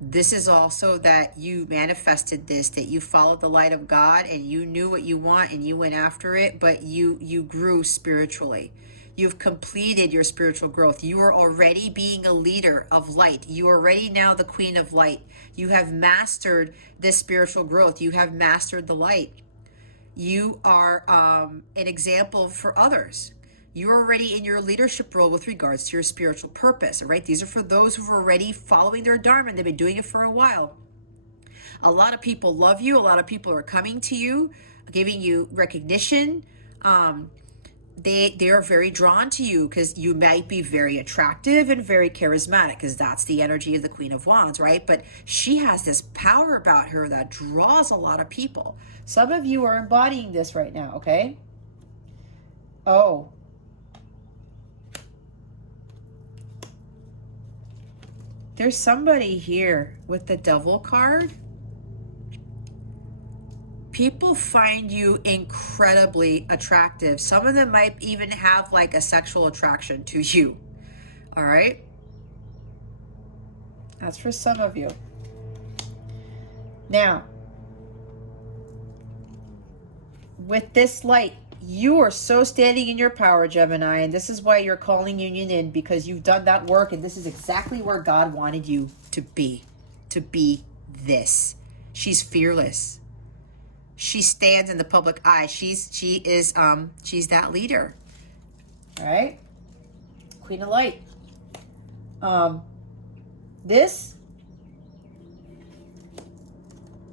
This is also that you manifested this, that you followed the light of God and you knew what you want and you went after it, but you grew spiritually. You've completed your spiritual growth. You are already being a leader of light. You are already now the queen of light. You have mastered this spiritual growth. You have mastered the light. You are an example for others. You're already in your leadership role with regards to your spiritual purpose, all right? These are for those who are already following their Dharma. They've been doing it for a while. A lot of people love you. A lot of people are coming to you, giving you recognition. They are very drawn to you because you might be very attractive and very charismatic, because that's the energy of the Queen of Wands, right? But she has this power about her that draws a lot of people. Some of you are embodying this right now, okay? Oh. There's somebody here with the Devil card. People find you incredibly attractive. Some of them might even have like a sexual attraction to you. All right? That's for some of you. Now, with this light, you are so standing in your power, Gemini, and this is why you're calling union in, because you've done that work, and this is exactly where God wanted you to be this. She's fearless. She stands in the public eye. She's that leader. All right? Queen of Light. This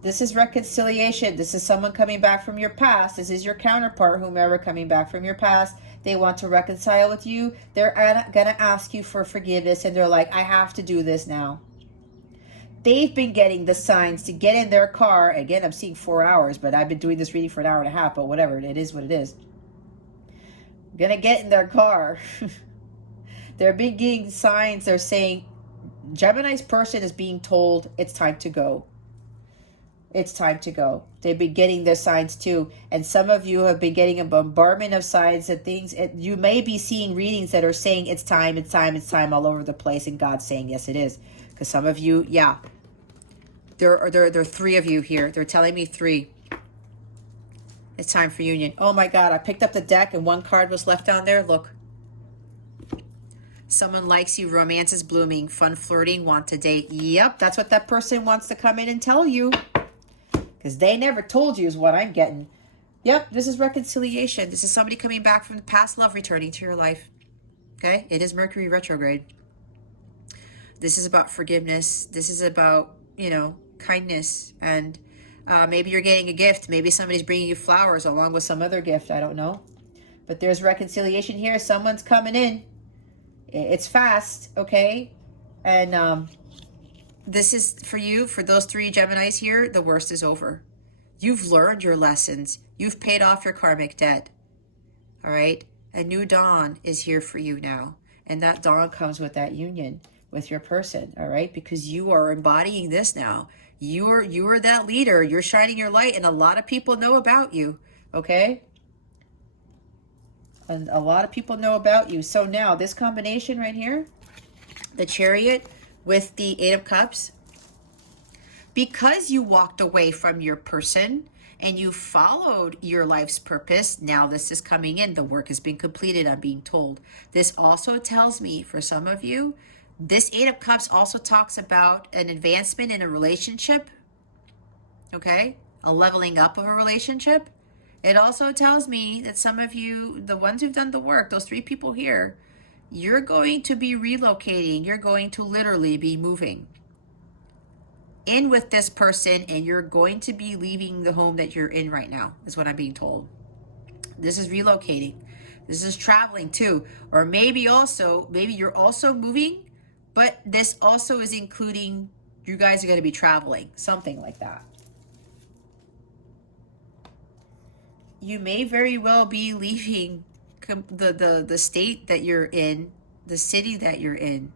is reconciliation. This is someone coming back from your past. This is your counterpart, whomever coming back from your past. They want to reconcile with you. They're going to ask you for forgiveness, and they're like, I have to do this now. They've been getting the signs to get in their car. Again, I'm seeing 4 hours, but I've been doing this reading for an hour and a half, but whatever. It is what it is. Going to get in their car. They're getting signs. They're saying, Gemini's person is being told it's time to go. It's time to go. They've been getting their signs too. And some of you have been getting a bombardment of signs and things. You may be seeing readings that are saying it's time, it's time, it's time all over the place. And God's saying, yes, it is. Because some of you, yeah. There are 3 of you here. They're telling me 3. It's time for union. Oh my God, I picked up the deck and 1 card was left down there. Look. Someone likes you, romance is blooming, fun flirting, want to date. Yep, that's what that person wants to come in and tell you. Because they never told you is what I'm getting. Yep, this is reconciliation. This is somebody coming back from the past love returning to your life. Okay? It is Mercury retrograde. This is about forgiveness. This is about, kindness. And maybe you're getting a gift. Maybe somebody's bringing you flowers along with some other gift. I don't know. But there's reconciliation here. Someone's coming in. It's fast, okay? And this is for you, for those 3 Geminis here, the worst is over. You've learned your lessons. You've paid off your karmic debt. All right? A new dawn is here for you now. And that dawn comes with that union with your person, all right? Because you are embodying this now. You're that leader. You're shining your light, and a lot of people know about you, okay? And a lot of people know about you. So now this combination right here, the Chariot with the 8 of Cups, because you walked away from your person and you followed your life's purpose, now this is coming in. The work has been completed, I'm being told. This also tells me, for some of you, this 8 of Cups also talks about an advancement in a relationship, okay? A leveling up of a relationship. It also tells me that some of you, the ones who've done the work, those 3 people here, you're going to be relocating. You're going to literally be moving in with this person, and you're going to be leaving the home that you're in right now, is what I'm being told. This is relocating. This is traveling too. Or maybe you're also moving, but this also is including you guys are going to be traveling, something like that. You may very well be leaving the state that you're in, the city that you're in.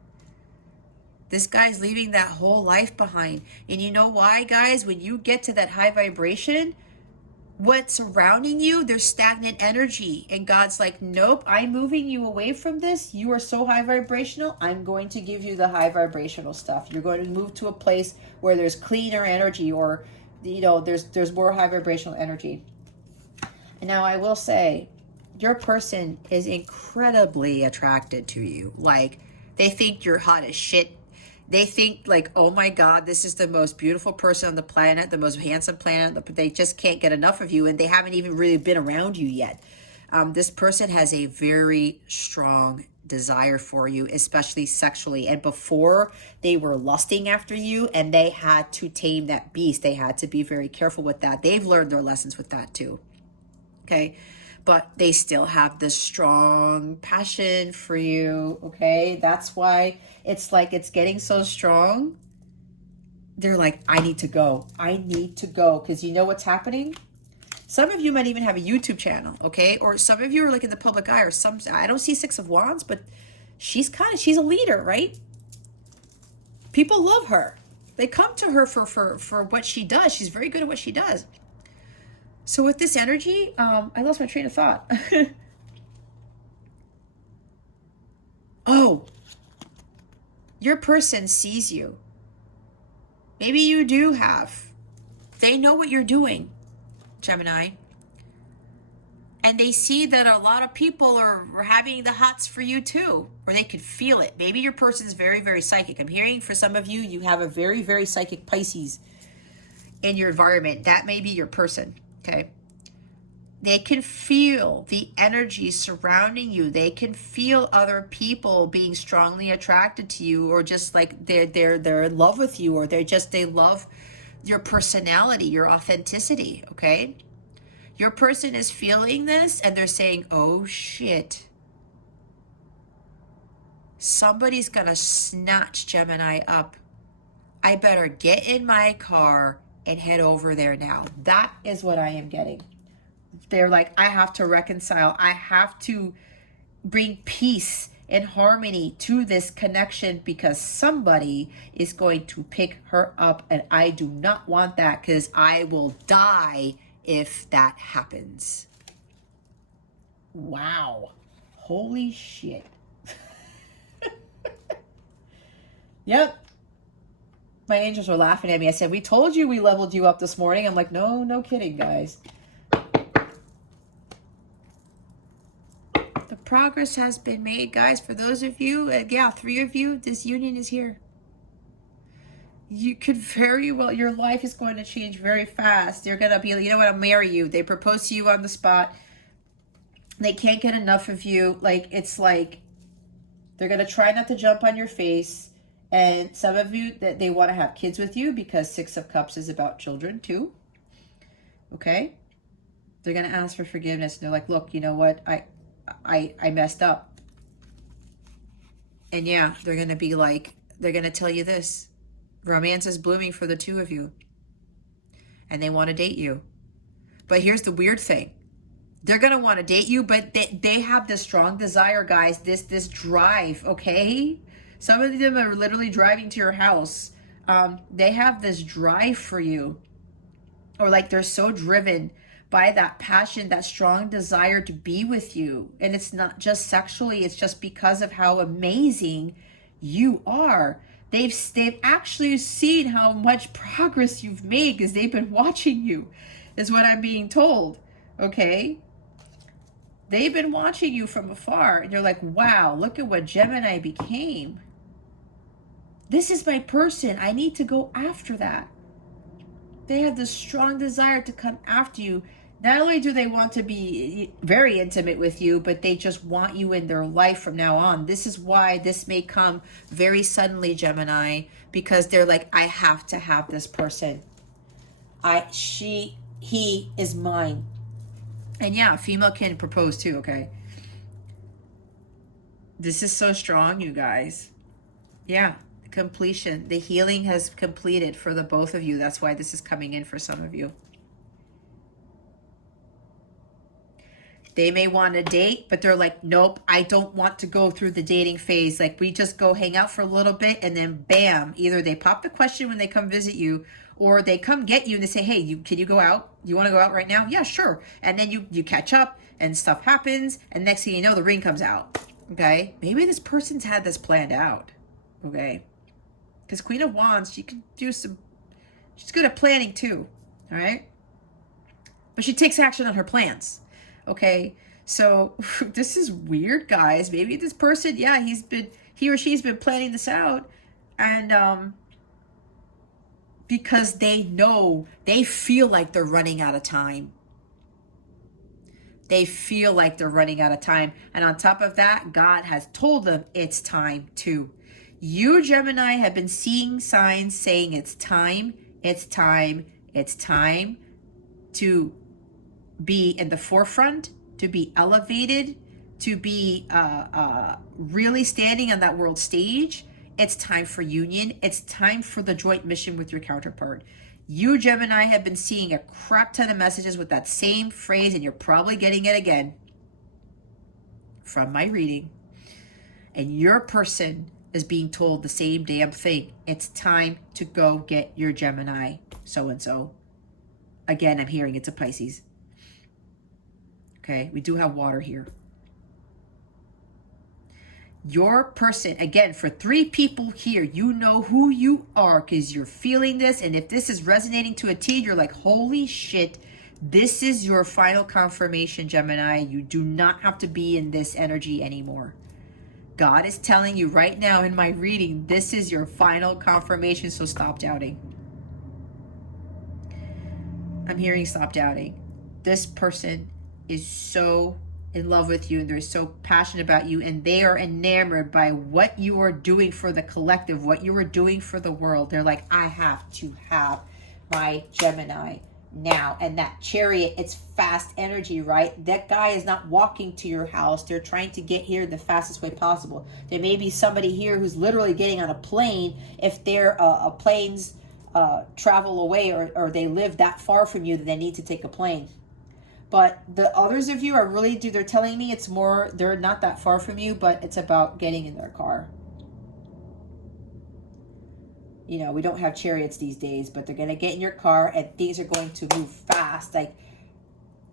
This guy's leaving that whole life behind. And you know why, guys? When you get to that high vibration, what's surrounding you, there's stagnant energy. And God's like, nope, I'm moving you away from this. You are so high vibrational. I'm going to give you the high vibrational stuff. You're going to move to a place where there's cleaner energy, or, you know, there's more high vibrational energy. And now I will say, your person is incredibly attracted to you. Like, they think you're hot as shit. They think like, oh my God, this is the most beautiful person on the planet, the most handsome planet, but they just can't get enough of you, and they haven't even really been around you yet. This person has a very strong desire for you, especially sexually. And before, they were lusting after you, and they had to tame that beast. They had to be very careful with that. They've learned their lessons with that too. Okay. But they still have this strong passion for you, okay? That's why it's like it's getting so strong. They're like, I need to go. I need to go. Because you know what's happening? Some of you might even have a YouTube channel, okay? Or some of you are like in the public eye, or some, I don't see Six of Wands, but she's a leader, right? People love her. They come to her for what she does. She's very good at what she does. So with this energy, I lost my train of thought. Oh, your person sees you. Maybe you do have. They know what you're doing, Gemini. And they see that a lot of people are having the hots for you too, or they could feel it. Maybe your person's very, very psychic. I'm hearing for some of you, you have a very, very psychic Pisces in your environment. That may be your person. Okay. They can feel the energy surrounding you. They can feel other people being strongly attracted to you, or just like they're in love with you, or they love your personality, your authenticity. Okay. Your person is feeling this, and they're saying, oh shit, somebody's gonna snatch Gemini up. I better get in my car and head over there now. That is what I am getting. They're like, I have to reconcile. I have to bring peace and harmony to this connection, because somebody is going to pick her up, and I do not want that, because I will die if that happens. Wow. Holy shit. Yep. My angels were laughing at me. I said, we told you we leveled you up this morning. I'm like, no kidding, guys. The progress has been made, guys. For those of you, 3 of you, this union is here. You could very well, your life is going to change very fast. You're going to be, you know what, I'll marry you. They propose to you on the spot. They can't get enough of you. Like, it's like, they're going to try not to jump on your face. And some of you, that they want to have kids with you, because 6 of Cups is about children too. Okay? They're going to ask for forgiveness. They're like, look, you know what? I messed up. And yeah, they're going to be like, they're going to tell you this. Romance is blooming for the 2 of you. And they want to date you. But here's the weird thing. They're going to want to date you, but they have this strong desire, guys. This drive, okay? Some of them are literally driving to your house. They have this drive for you. Or like they're so driven by that passion, that strong desire to be with you. And it's not just sexually, it's just because of how amazing you are. They've actually seen how much progress you've made, because they've been watching you, is what I'm being told. Okay? They've been watching you from afar, and you're like, wow, look at what Gemini became. This is my person. I need to go after that. They have this strong desire to come after you. Not only do they want to be very intimate with you, but they just want you in their life from now on. This is why this may come very suddenly, Gemini, because they're like, I have to have this person. He is mine. And yeah, female can propose too, okay? This is so strong, you guys. Yeah, completion. The healing has completed for the both of you. That's why this is coming in for some of you. They may want to date, but they're like, nope, I don't want to go through the dating phase. Like, we just go hang out for a little bit, and then bam, either they pop the question when they come visit you, or they come get you and they say, hey, can you go out? You want to go out right now? Yeah, sure. And then you catch up and stuff happens, and next thing you know, the ring comes out. Okay? Maybe this person's had this planned out. Okay? Because Queen of Wands, she can do some, she's good at planning too. All right? But she takes action on her plans. Okay, so this is weird, guys. Maybe this person, yeah, he or she's been planning this out, and because they know, they feel like they're running out of time. They feel like they're running out of time, and on top of that, God has told them it's time too. You, Gemini, have been seeing signs saying it's time, it's time, it's time to be in the forefront, to be elevated, to be really standing on that world stage. It's time for union. It's time for the joint mission with your counterpart. You, Gemini, have been seeing a crap ton of messages with that same phrase, and you're probably getting it again from my reading. And your person is being told the same damn thing. It's time to go get your Gemini so-and-so. Again, I'm hearing it's a Pisces. Okay, we do have water here. Your person, again, for 3 people here, you know who you are because you're feeling this. And if this is resonating to a T, you're like, holy shit, this is your final confirmation, Gemini. You do not have to be in this energy anymore. God is telling you right now in my reading, this is your final confirmation, so stop doubting. I'm hearing stop doubting. This person is so in love with you, and they're so passionate about you, and they are enamored by what you are doing for the collective, what you are doing for the world. They're like, I have to have my Gemini now. And that Chariot, it's fast energy, right? That guy is not walking to your house. They're trying to get here the fastest way possible. There may be somebody here who's literally getting on a plane if their planes travel away, or they live that far from you that they need to take a plane. But the others of you are really, they're telling me it's more, they're not that far from you, but it's about getting in their car. You know, we don't have chariots these days, but they're going to get in your car and things are going to move fast. Like,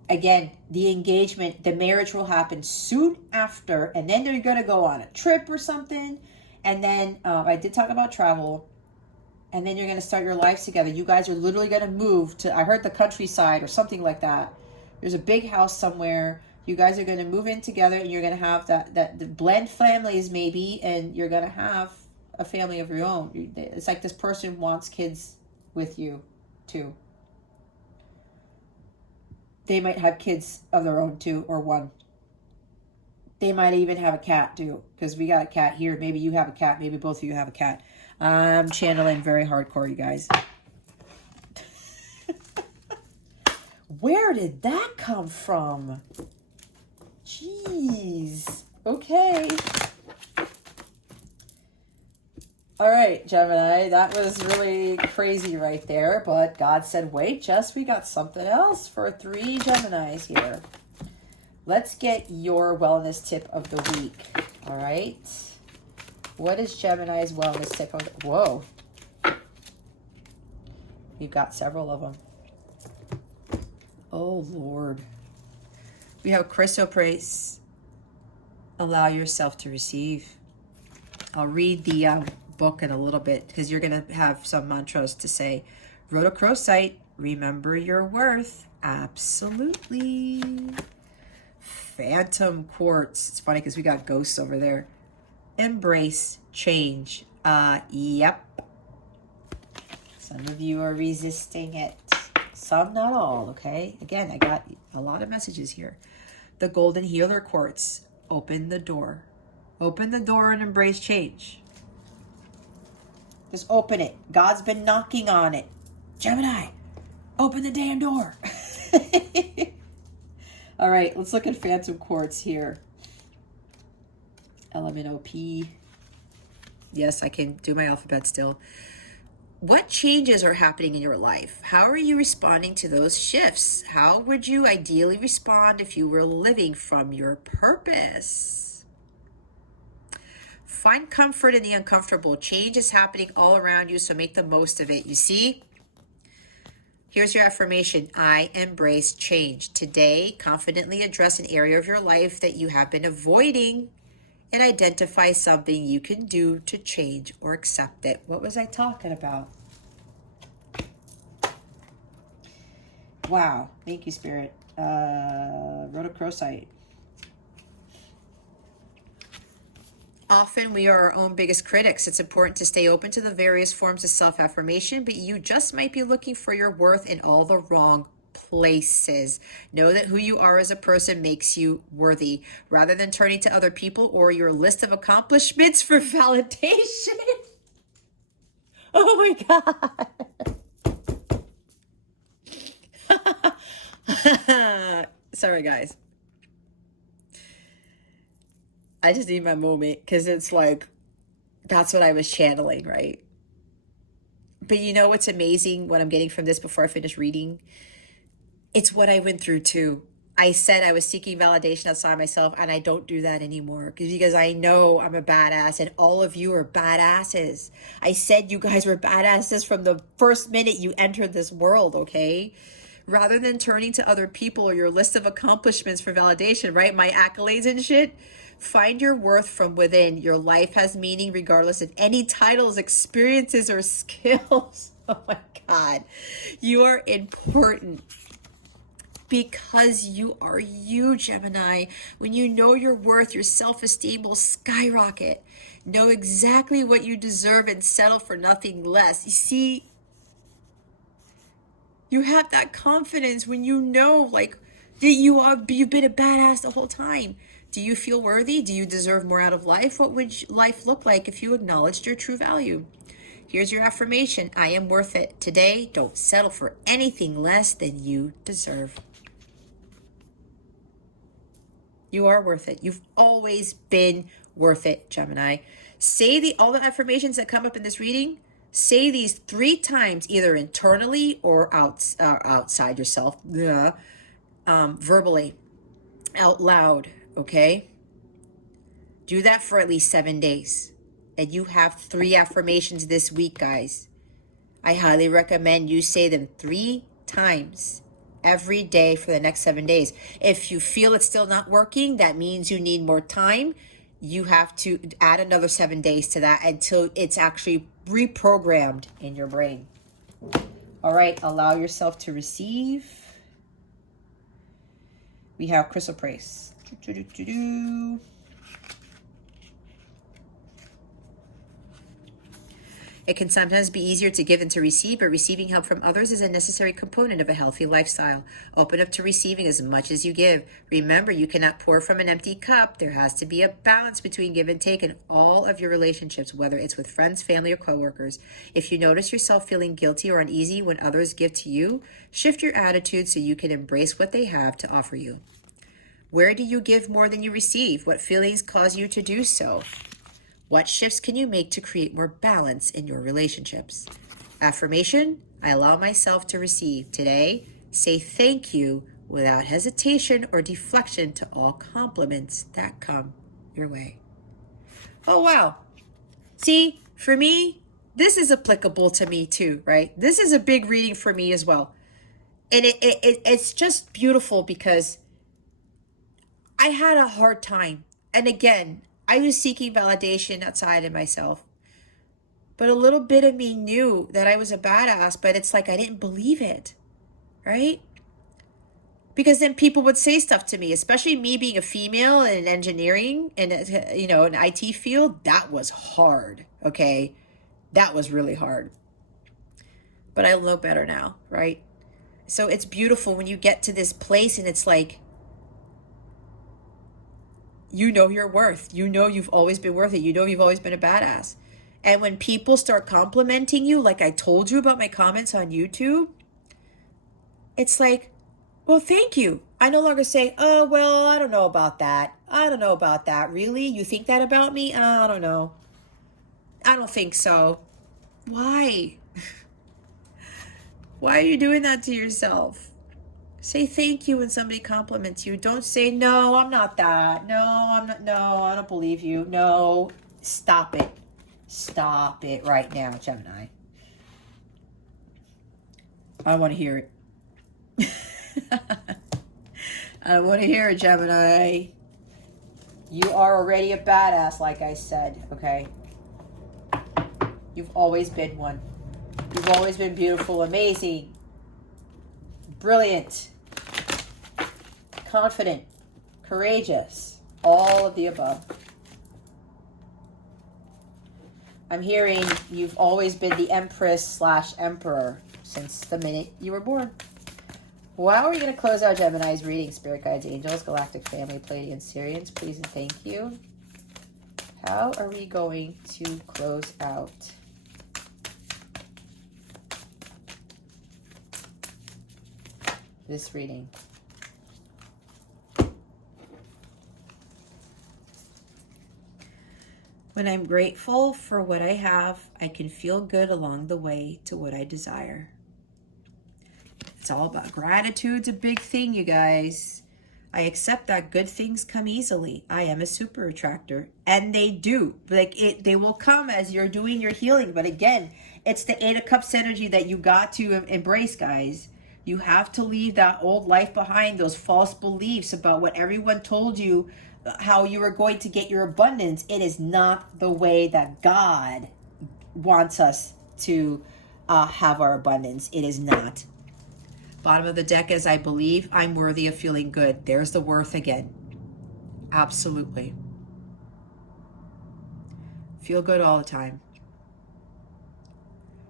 again, the engagement, the marriage will happen soon after, and then they're going to go on a trip or something. And then I did talk about travel. And then you're going to start your lives together. You guys are literally going to move to, I heard the countryside or something like that. There's a big house somewhere. You guys are going to move in together, and you're going to have that the blend families maybe, and you're going to have a family of your own. It's like this person wants kids with you too. They might have kids of their own too, or one. They might even have a cat too, because we got a cat here. Maybe you have a cat. Maybe both of you have a cat. I'm channeling very hardcore, you guys. Where did that come from? Jeez. Okay. All right, Gemini, that was really crazy right there, but God said, wait, Jess, we got something else for 3 Geminis here. Let's get your wellness tip of the week. All right. What is Gemini's wellness tip of the... Whoa. You've got several of them. Oh, Lord. We have Chrysoprase. Allow yourself to receive. I'll read the book in a little bit because you're going to have some mantras to say. Rhodochrosite, remember your worth. Absolutely. Phantom quartz. It's funny because we got ghosts over there. Embrace change. Yep. Some of you are resisting it. Some, not all, okay? Again, I got a lot of messages here. The Golden Healer Quartz. Open the door. Open the door and embrace change. Just open it. God's been knocking on it. Gemini, open the damn door. All right, let's look at Phantom Quartz here. Element OP. Yes, I can do my alphabet still. What changes are happening in your life? How are you responding to those shifts? How would you ideally respond if you were living from your purpose? Find comfort in the uncomfortable. Change is happening all around you, so make the most of it. You see? Here's your affirmation. I embrace change. Today, confidently address an area of your life that you have been avoiding and identify something you can do to change or accept it. What was I talking about? Wow. Thank you, Spirit. Rhodochrosite. Often we are our own biggest critics. It's important to stay open to the various forms of self-affirmation, but you just might be looking for your worth in all the wrong places. Know that who you are as a person makes you worthy, rather than turning to other people or your list of accomplishments for validation. Oh my God. Sorry, guys. I just need my moment because it's like, that's what I was channeling, right? But you know what's amazing, what I'm getting from this before I finish reading? It's what I went through too. I said I was seeking validation outside myself, and I don't do that anymore because I know I'm a badass, and all of you are badasses. I said you guys were badasses from the first minute you entered this world, okay? Rather than turning to other people or your list of accomplishments for validation, right? My accolades and shit. Find your worth from within. Your life has meaning regardless of any titles, experiences, or skills. Oh my God. You are important. Because you are you, Gemini. When you know your worth, your self-esteem will skyrocket. Know exactly what you deserve and settle for nothing less. You see, you have that confidence when you know, like, that you've been a badass the whole time. Do you feel worthy? Do you deserve more out of life? What would life look like if you acknowledged your true value? Here's your affirmation. I am worth it. Today, don't settle for anything less than you deserve. You are worth it. You've always been worth it, Gemini. Say all the affirmations that come up in this reading. Say these 3 times, either internally or outside yourself, verbally, out loud, okay? Do that for at least 7 days. And you have 3 affirmations this week, guys. I highly recommend you say them 3 times every day for the next 7 days. If you feel it's still not working, that means you need more time. You have to add another 7 days to that until it's actually reprogrammed in your brain. All right, allow yourself to receive. We have chrysoprase. It can sometimes be easier to give than to receive, but receiving help from others is a necessary component of a healthy lifestyle. Open up to receiving as much as you give. Remember, you cannot pour from an empty cup. There has to be a balance between give and take in all of your relationships, whether it's with friends, family, or coworkers. If you notice yourself feeling guilty or uneasy when others give to you, shift your attitude so you can embrace what they have to offer you. Where do you give more than you receive? What feelings cause you to do so? What shifts can you make to create more balance in your relationships? Affirmation, I allow myself to receive. Today, say thank you without hesitation or deflection to all compliments that come your way. Oh, wow. See, for me, this is applicable to me too, right? This is a big reading for me as well. And it's just beautiful because I had a hard time. And again, I was seeking validation outside of myself. But a little bit of me knew that I was a badass, but it's like I didn't believe it, right? Because then people would say stuff to me, especially me being a female in engineering and, an IT field. That was hard, okay? That was really hard. But I know better now, right? So it's beautiful when you get to this place and it's like, you know your worth. You know you've always been worth it. You know you've always been a badass. And when people start complimenting you, like I told you about my comments on YouTube, it's like, well, thank you. I no longer say, oh, well, I don't know about that. I don't know about that. Really? You think that about me? I don't know. I don't think so. Why? Why are you doing that to yourself? Say thank you when somebody compliments you. Don't say, no, I'm not that. No, I'm not. No, I don't believe you. No, stop it. Stop it right now, Gemini. I don't want to hear it. I don't want to hear it, Gemini. You are already a badass, like I said, okay? You've always been one. You've always been beautiful, amazing, brilliant, confident, courageous, all of the above. I'm hearing you've always been the Empress/Emperor since the minute you were born. Well, how are we going to close out Gemini's reading? Spirit guides, angels, galactic family, Pleiadian, Sirians, please and thank you. How are we going to close out? This reading. When I'm grateful for what I have, I can feel good along the way to what I desire. It's all about gratitude's a big thing, you guys. I accept that good things come easily. I am a super attractor, and they do. They will come as you're doing your healing. But again, it's the Eight of Cups energy that you got to embrace, guys. You have to leave that old life behind, those false beliefs about what everyone told you, how you were going to get your abundance. It is not the way that God wants us to have our abundance. It is not. Bottom of the deck is, I believe I'm worthy of feeling good. There's the worth again. Absolutely. Feel good all the time.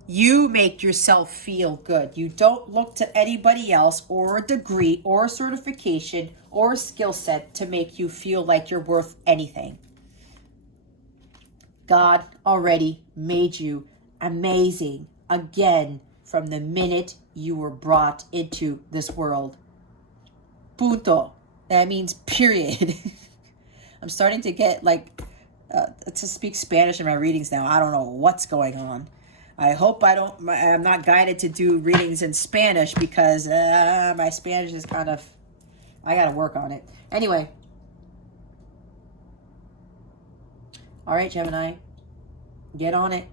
You make yourself feel good. You don't look to anybody else or a degree or a certification or a skill set to make you feel like you're worth anything. God already made you amazing again from the minute you were brought into this world. Punto. That means period. I'm starting to get to speak Spanish in my readings now. I don't know what's going on. I hope I'm not guided to do readings in Spanish because my Spanish is kind of, I got to work on it. Anyway. All right, Gemini, get on it.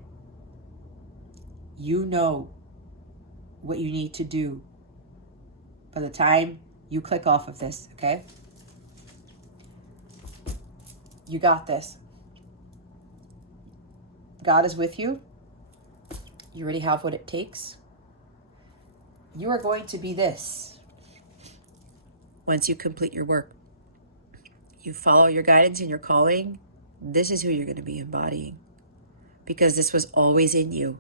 You know what you need to do by the time you click off of this, okay? You got this. God is with you. You already have what it takes. You are going to be this once you complete your work. You follow your guidance and your calling. This is who you're going to be embodying, because this was always in you.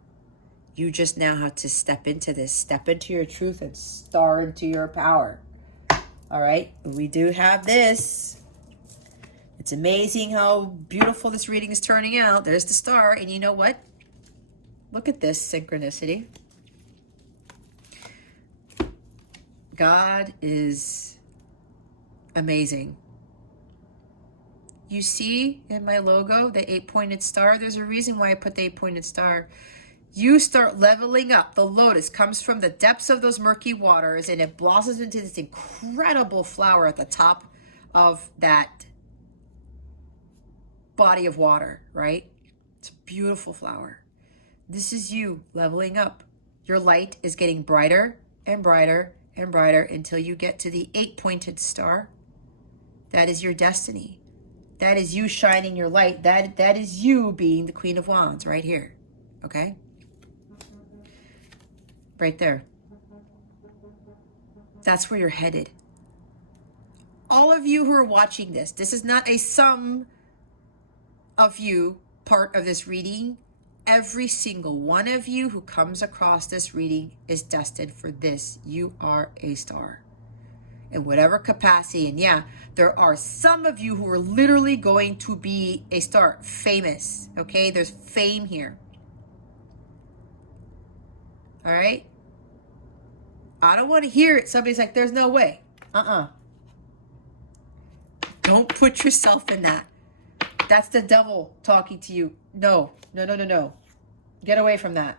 You just now have to step into this, step into your truth, and star into your power. All right, we do have this. It's amazing how beautiful this reading is turning out. There's the star, and you know what? Look at this synchronicity. God is amazing. You see in my logo, the 8-pointed star? There's a reason why I put the 8-pointed star. You start leveling up. The lotus comes from the depths of those murky waters, and it blossoms into this incredible flower at the top of that body of water, right? It's a beautiful flower. This is you leveling up. Your light is getting brighter and brighter and brighter until you get to the 8-pointed star. That is your destiny. That is you shining your light. That is you being the Queen of Wands right here. Okay? Right there. That's where you're headed. All of you who are watching this is not a sum of you part of this reading. every single one of you who comes across this reading is destined for this. You are a star in whatever capacity. And yeah, there are some of you who are literally going to be a star, famous. Okay, there's fame here. All right, I don't want to hear it. Somebody's like, there's no way. Don't put yourself in that. That's the devil talking to you. No. Get away from that.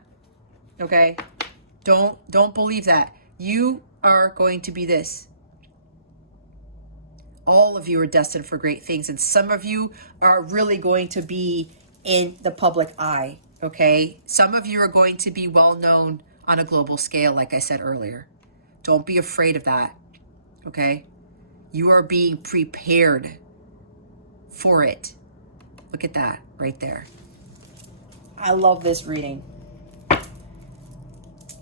Okay? Don't believe that. You are going to be this. All of you are destined for great things, and some of you are really going to be in the public eye. Okay? Some of you are going to be well known on a global scale, like I said earlier. Don't be afraid of that. Okay? You are being prepared for it. Look at that right there. I love this reading.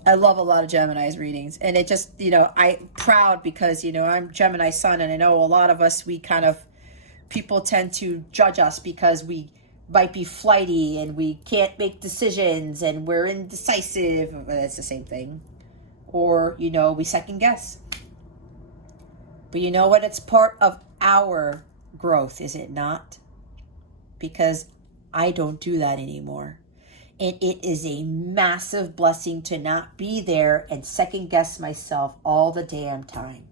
I love a lot of Gemini's readings. And it just, I'm proud because, I'm Gemini sun. And I know a lot of us, people tend to judge us because we might be flighty and we can't make decisions and we're indecisive. That's the same thing. Or, we second guess. But you know what? It's part of our growth, is it not? Because I don't do that anymore. And it is a massive blessing to not be there and second guess myself all the damn time.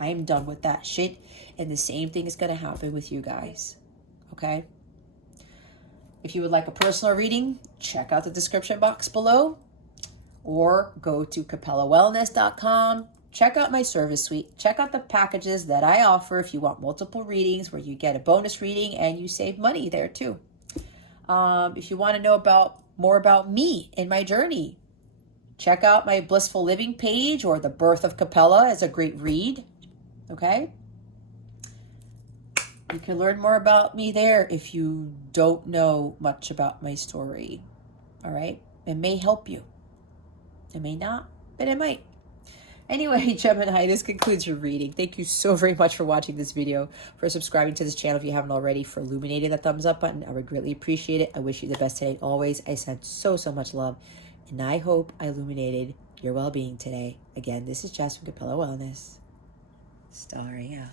I am done with that shit. And the same thing is going to happen with you guys. Okay? If you would like a personal reading, check out the description box below. Or go to capellawellness.com. Check out my service suite. Check out the packages that I offer if you want multiple readings where you get a bonus reading and you save money there too. If you want to know more about me and my journey, check out my Blissful Living page, or The Birth of Capella is a great read. Okay? You can learn more about me there if you don't know much about my story. All right? It may help you. It may not, but it might. Anyway, Gemini, this concludes your reading. Thank you so very much for watching this video, for subscribing to this channel if you haven't already, for illuminating that thumbs up button. I would greatly appreciate it. I wish you the best today always. I send so much love, and I hope I illuminated your well-being today. Again, this is Jess from Capella Wellness. Starring out.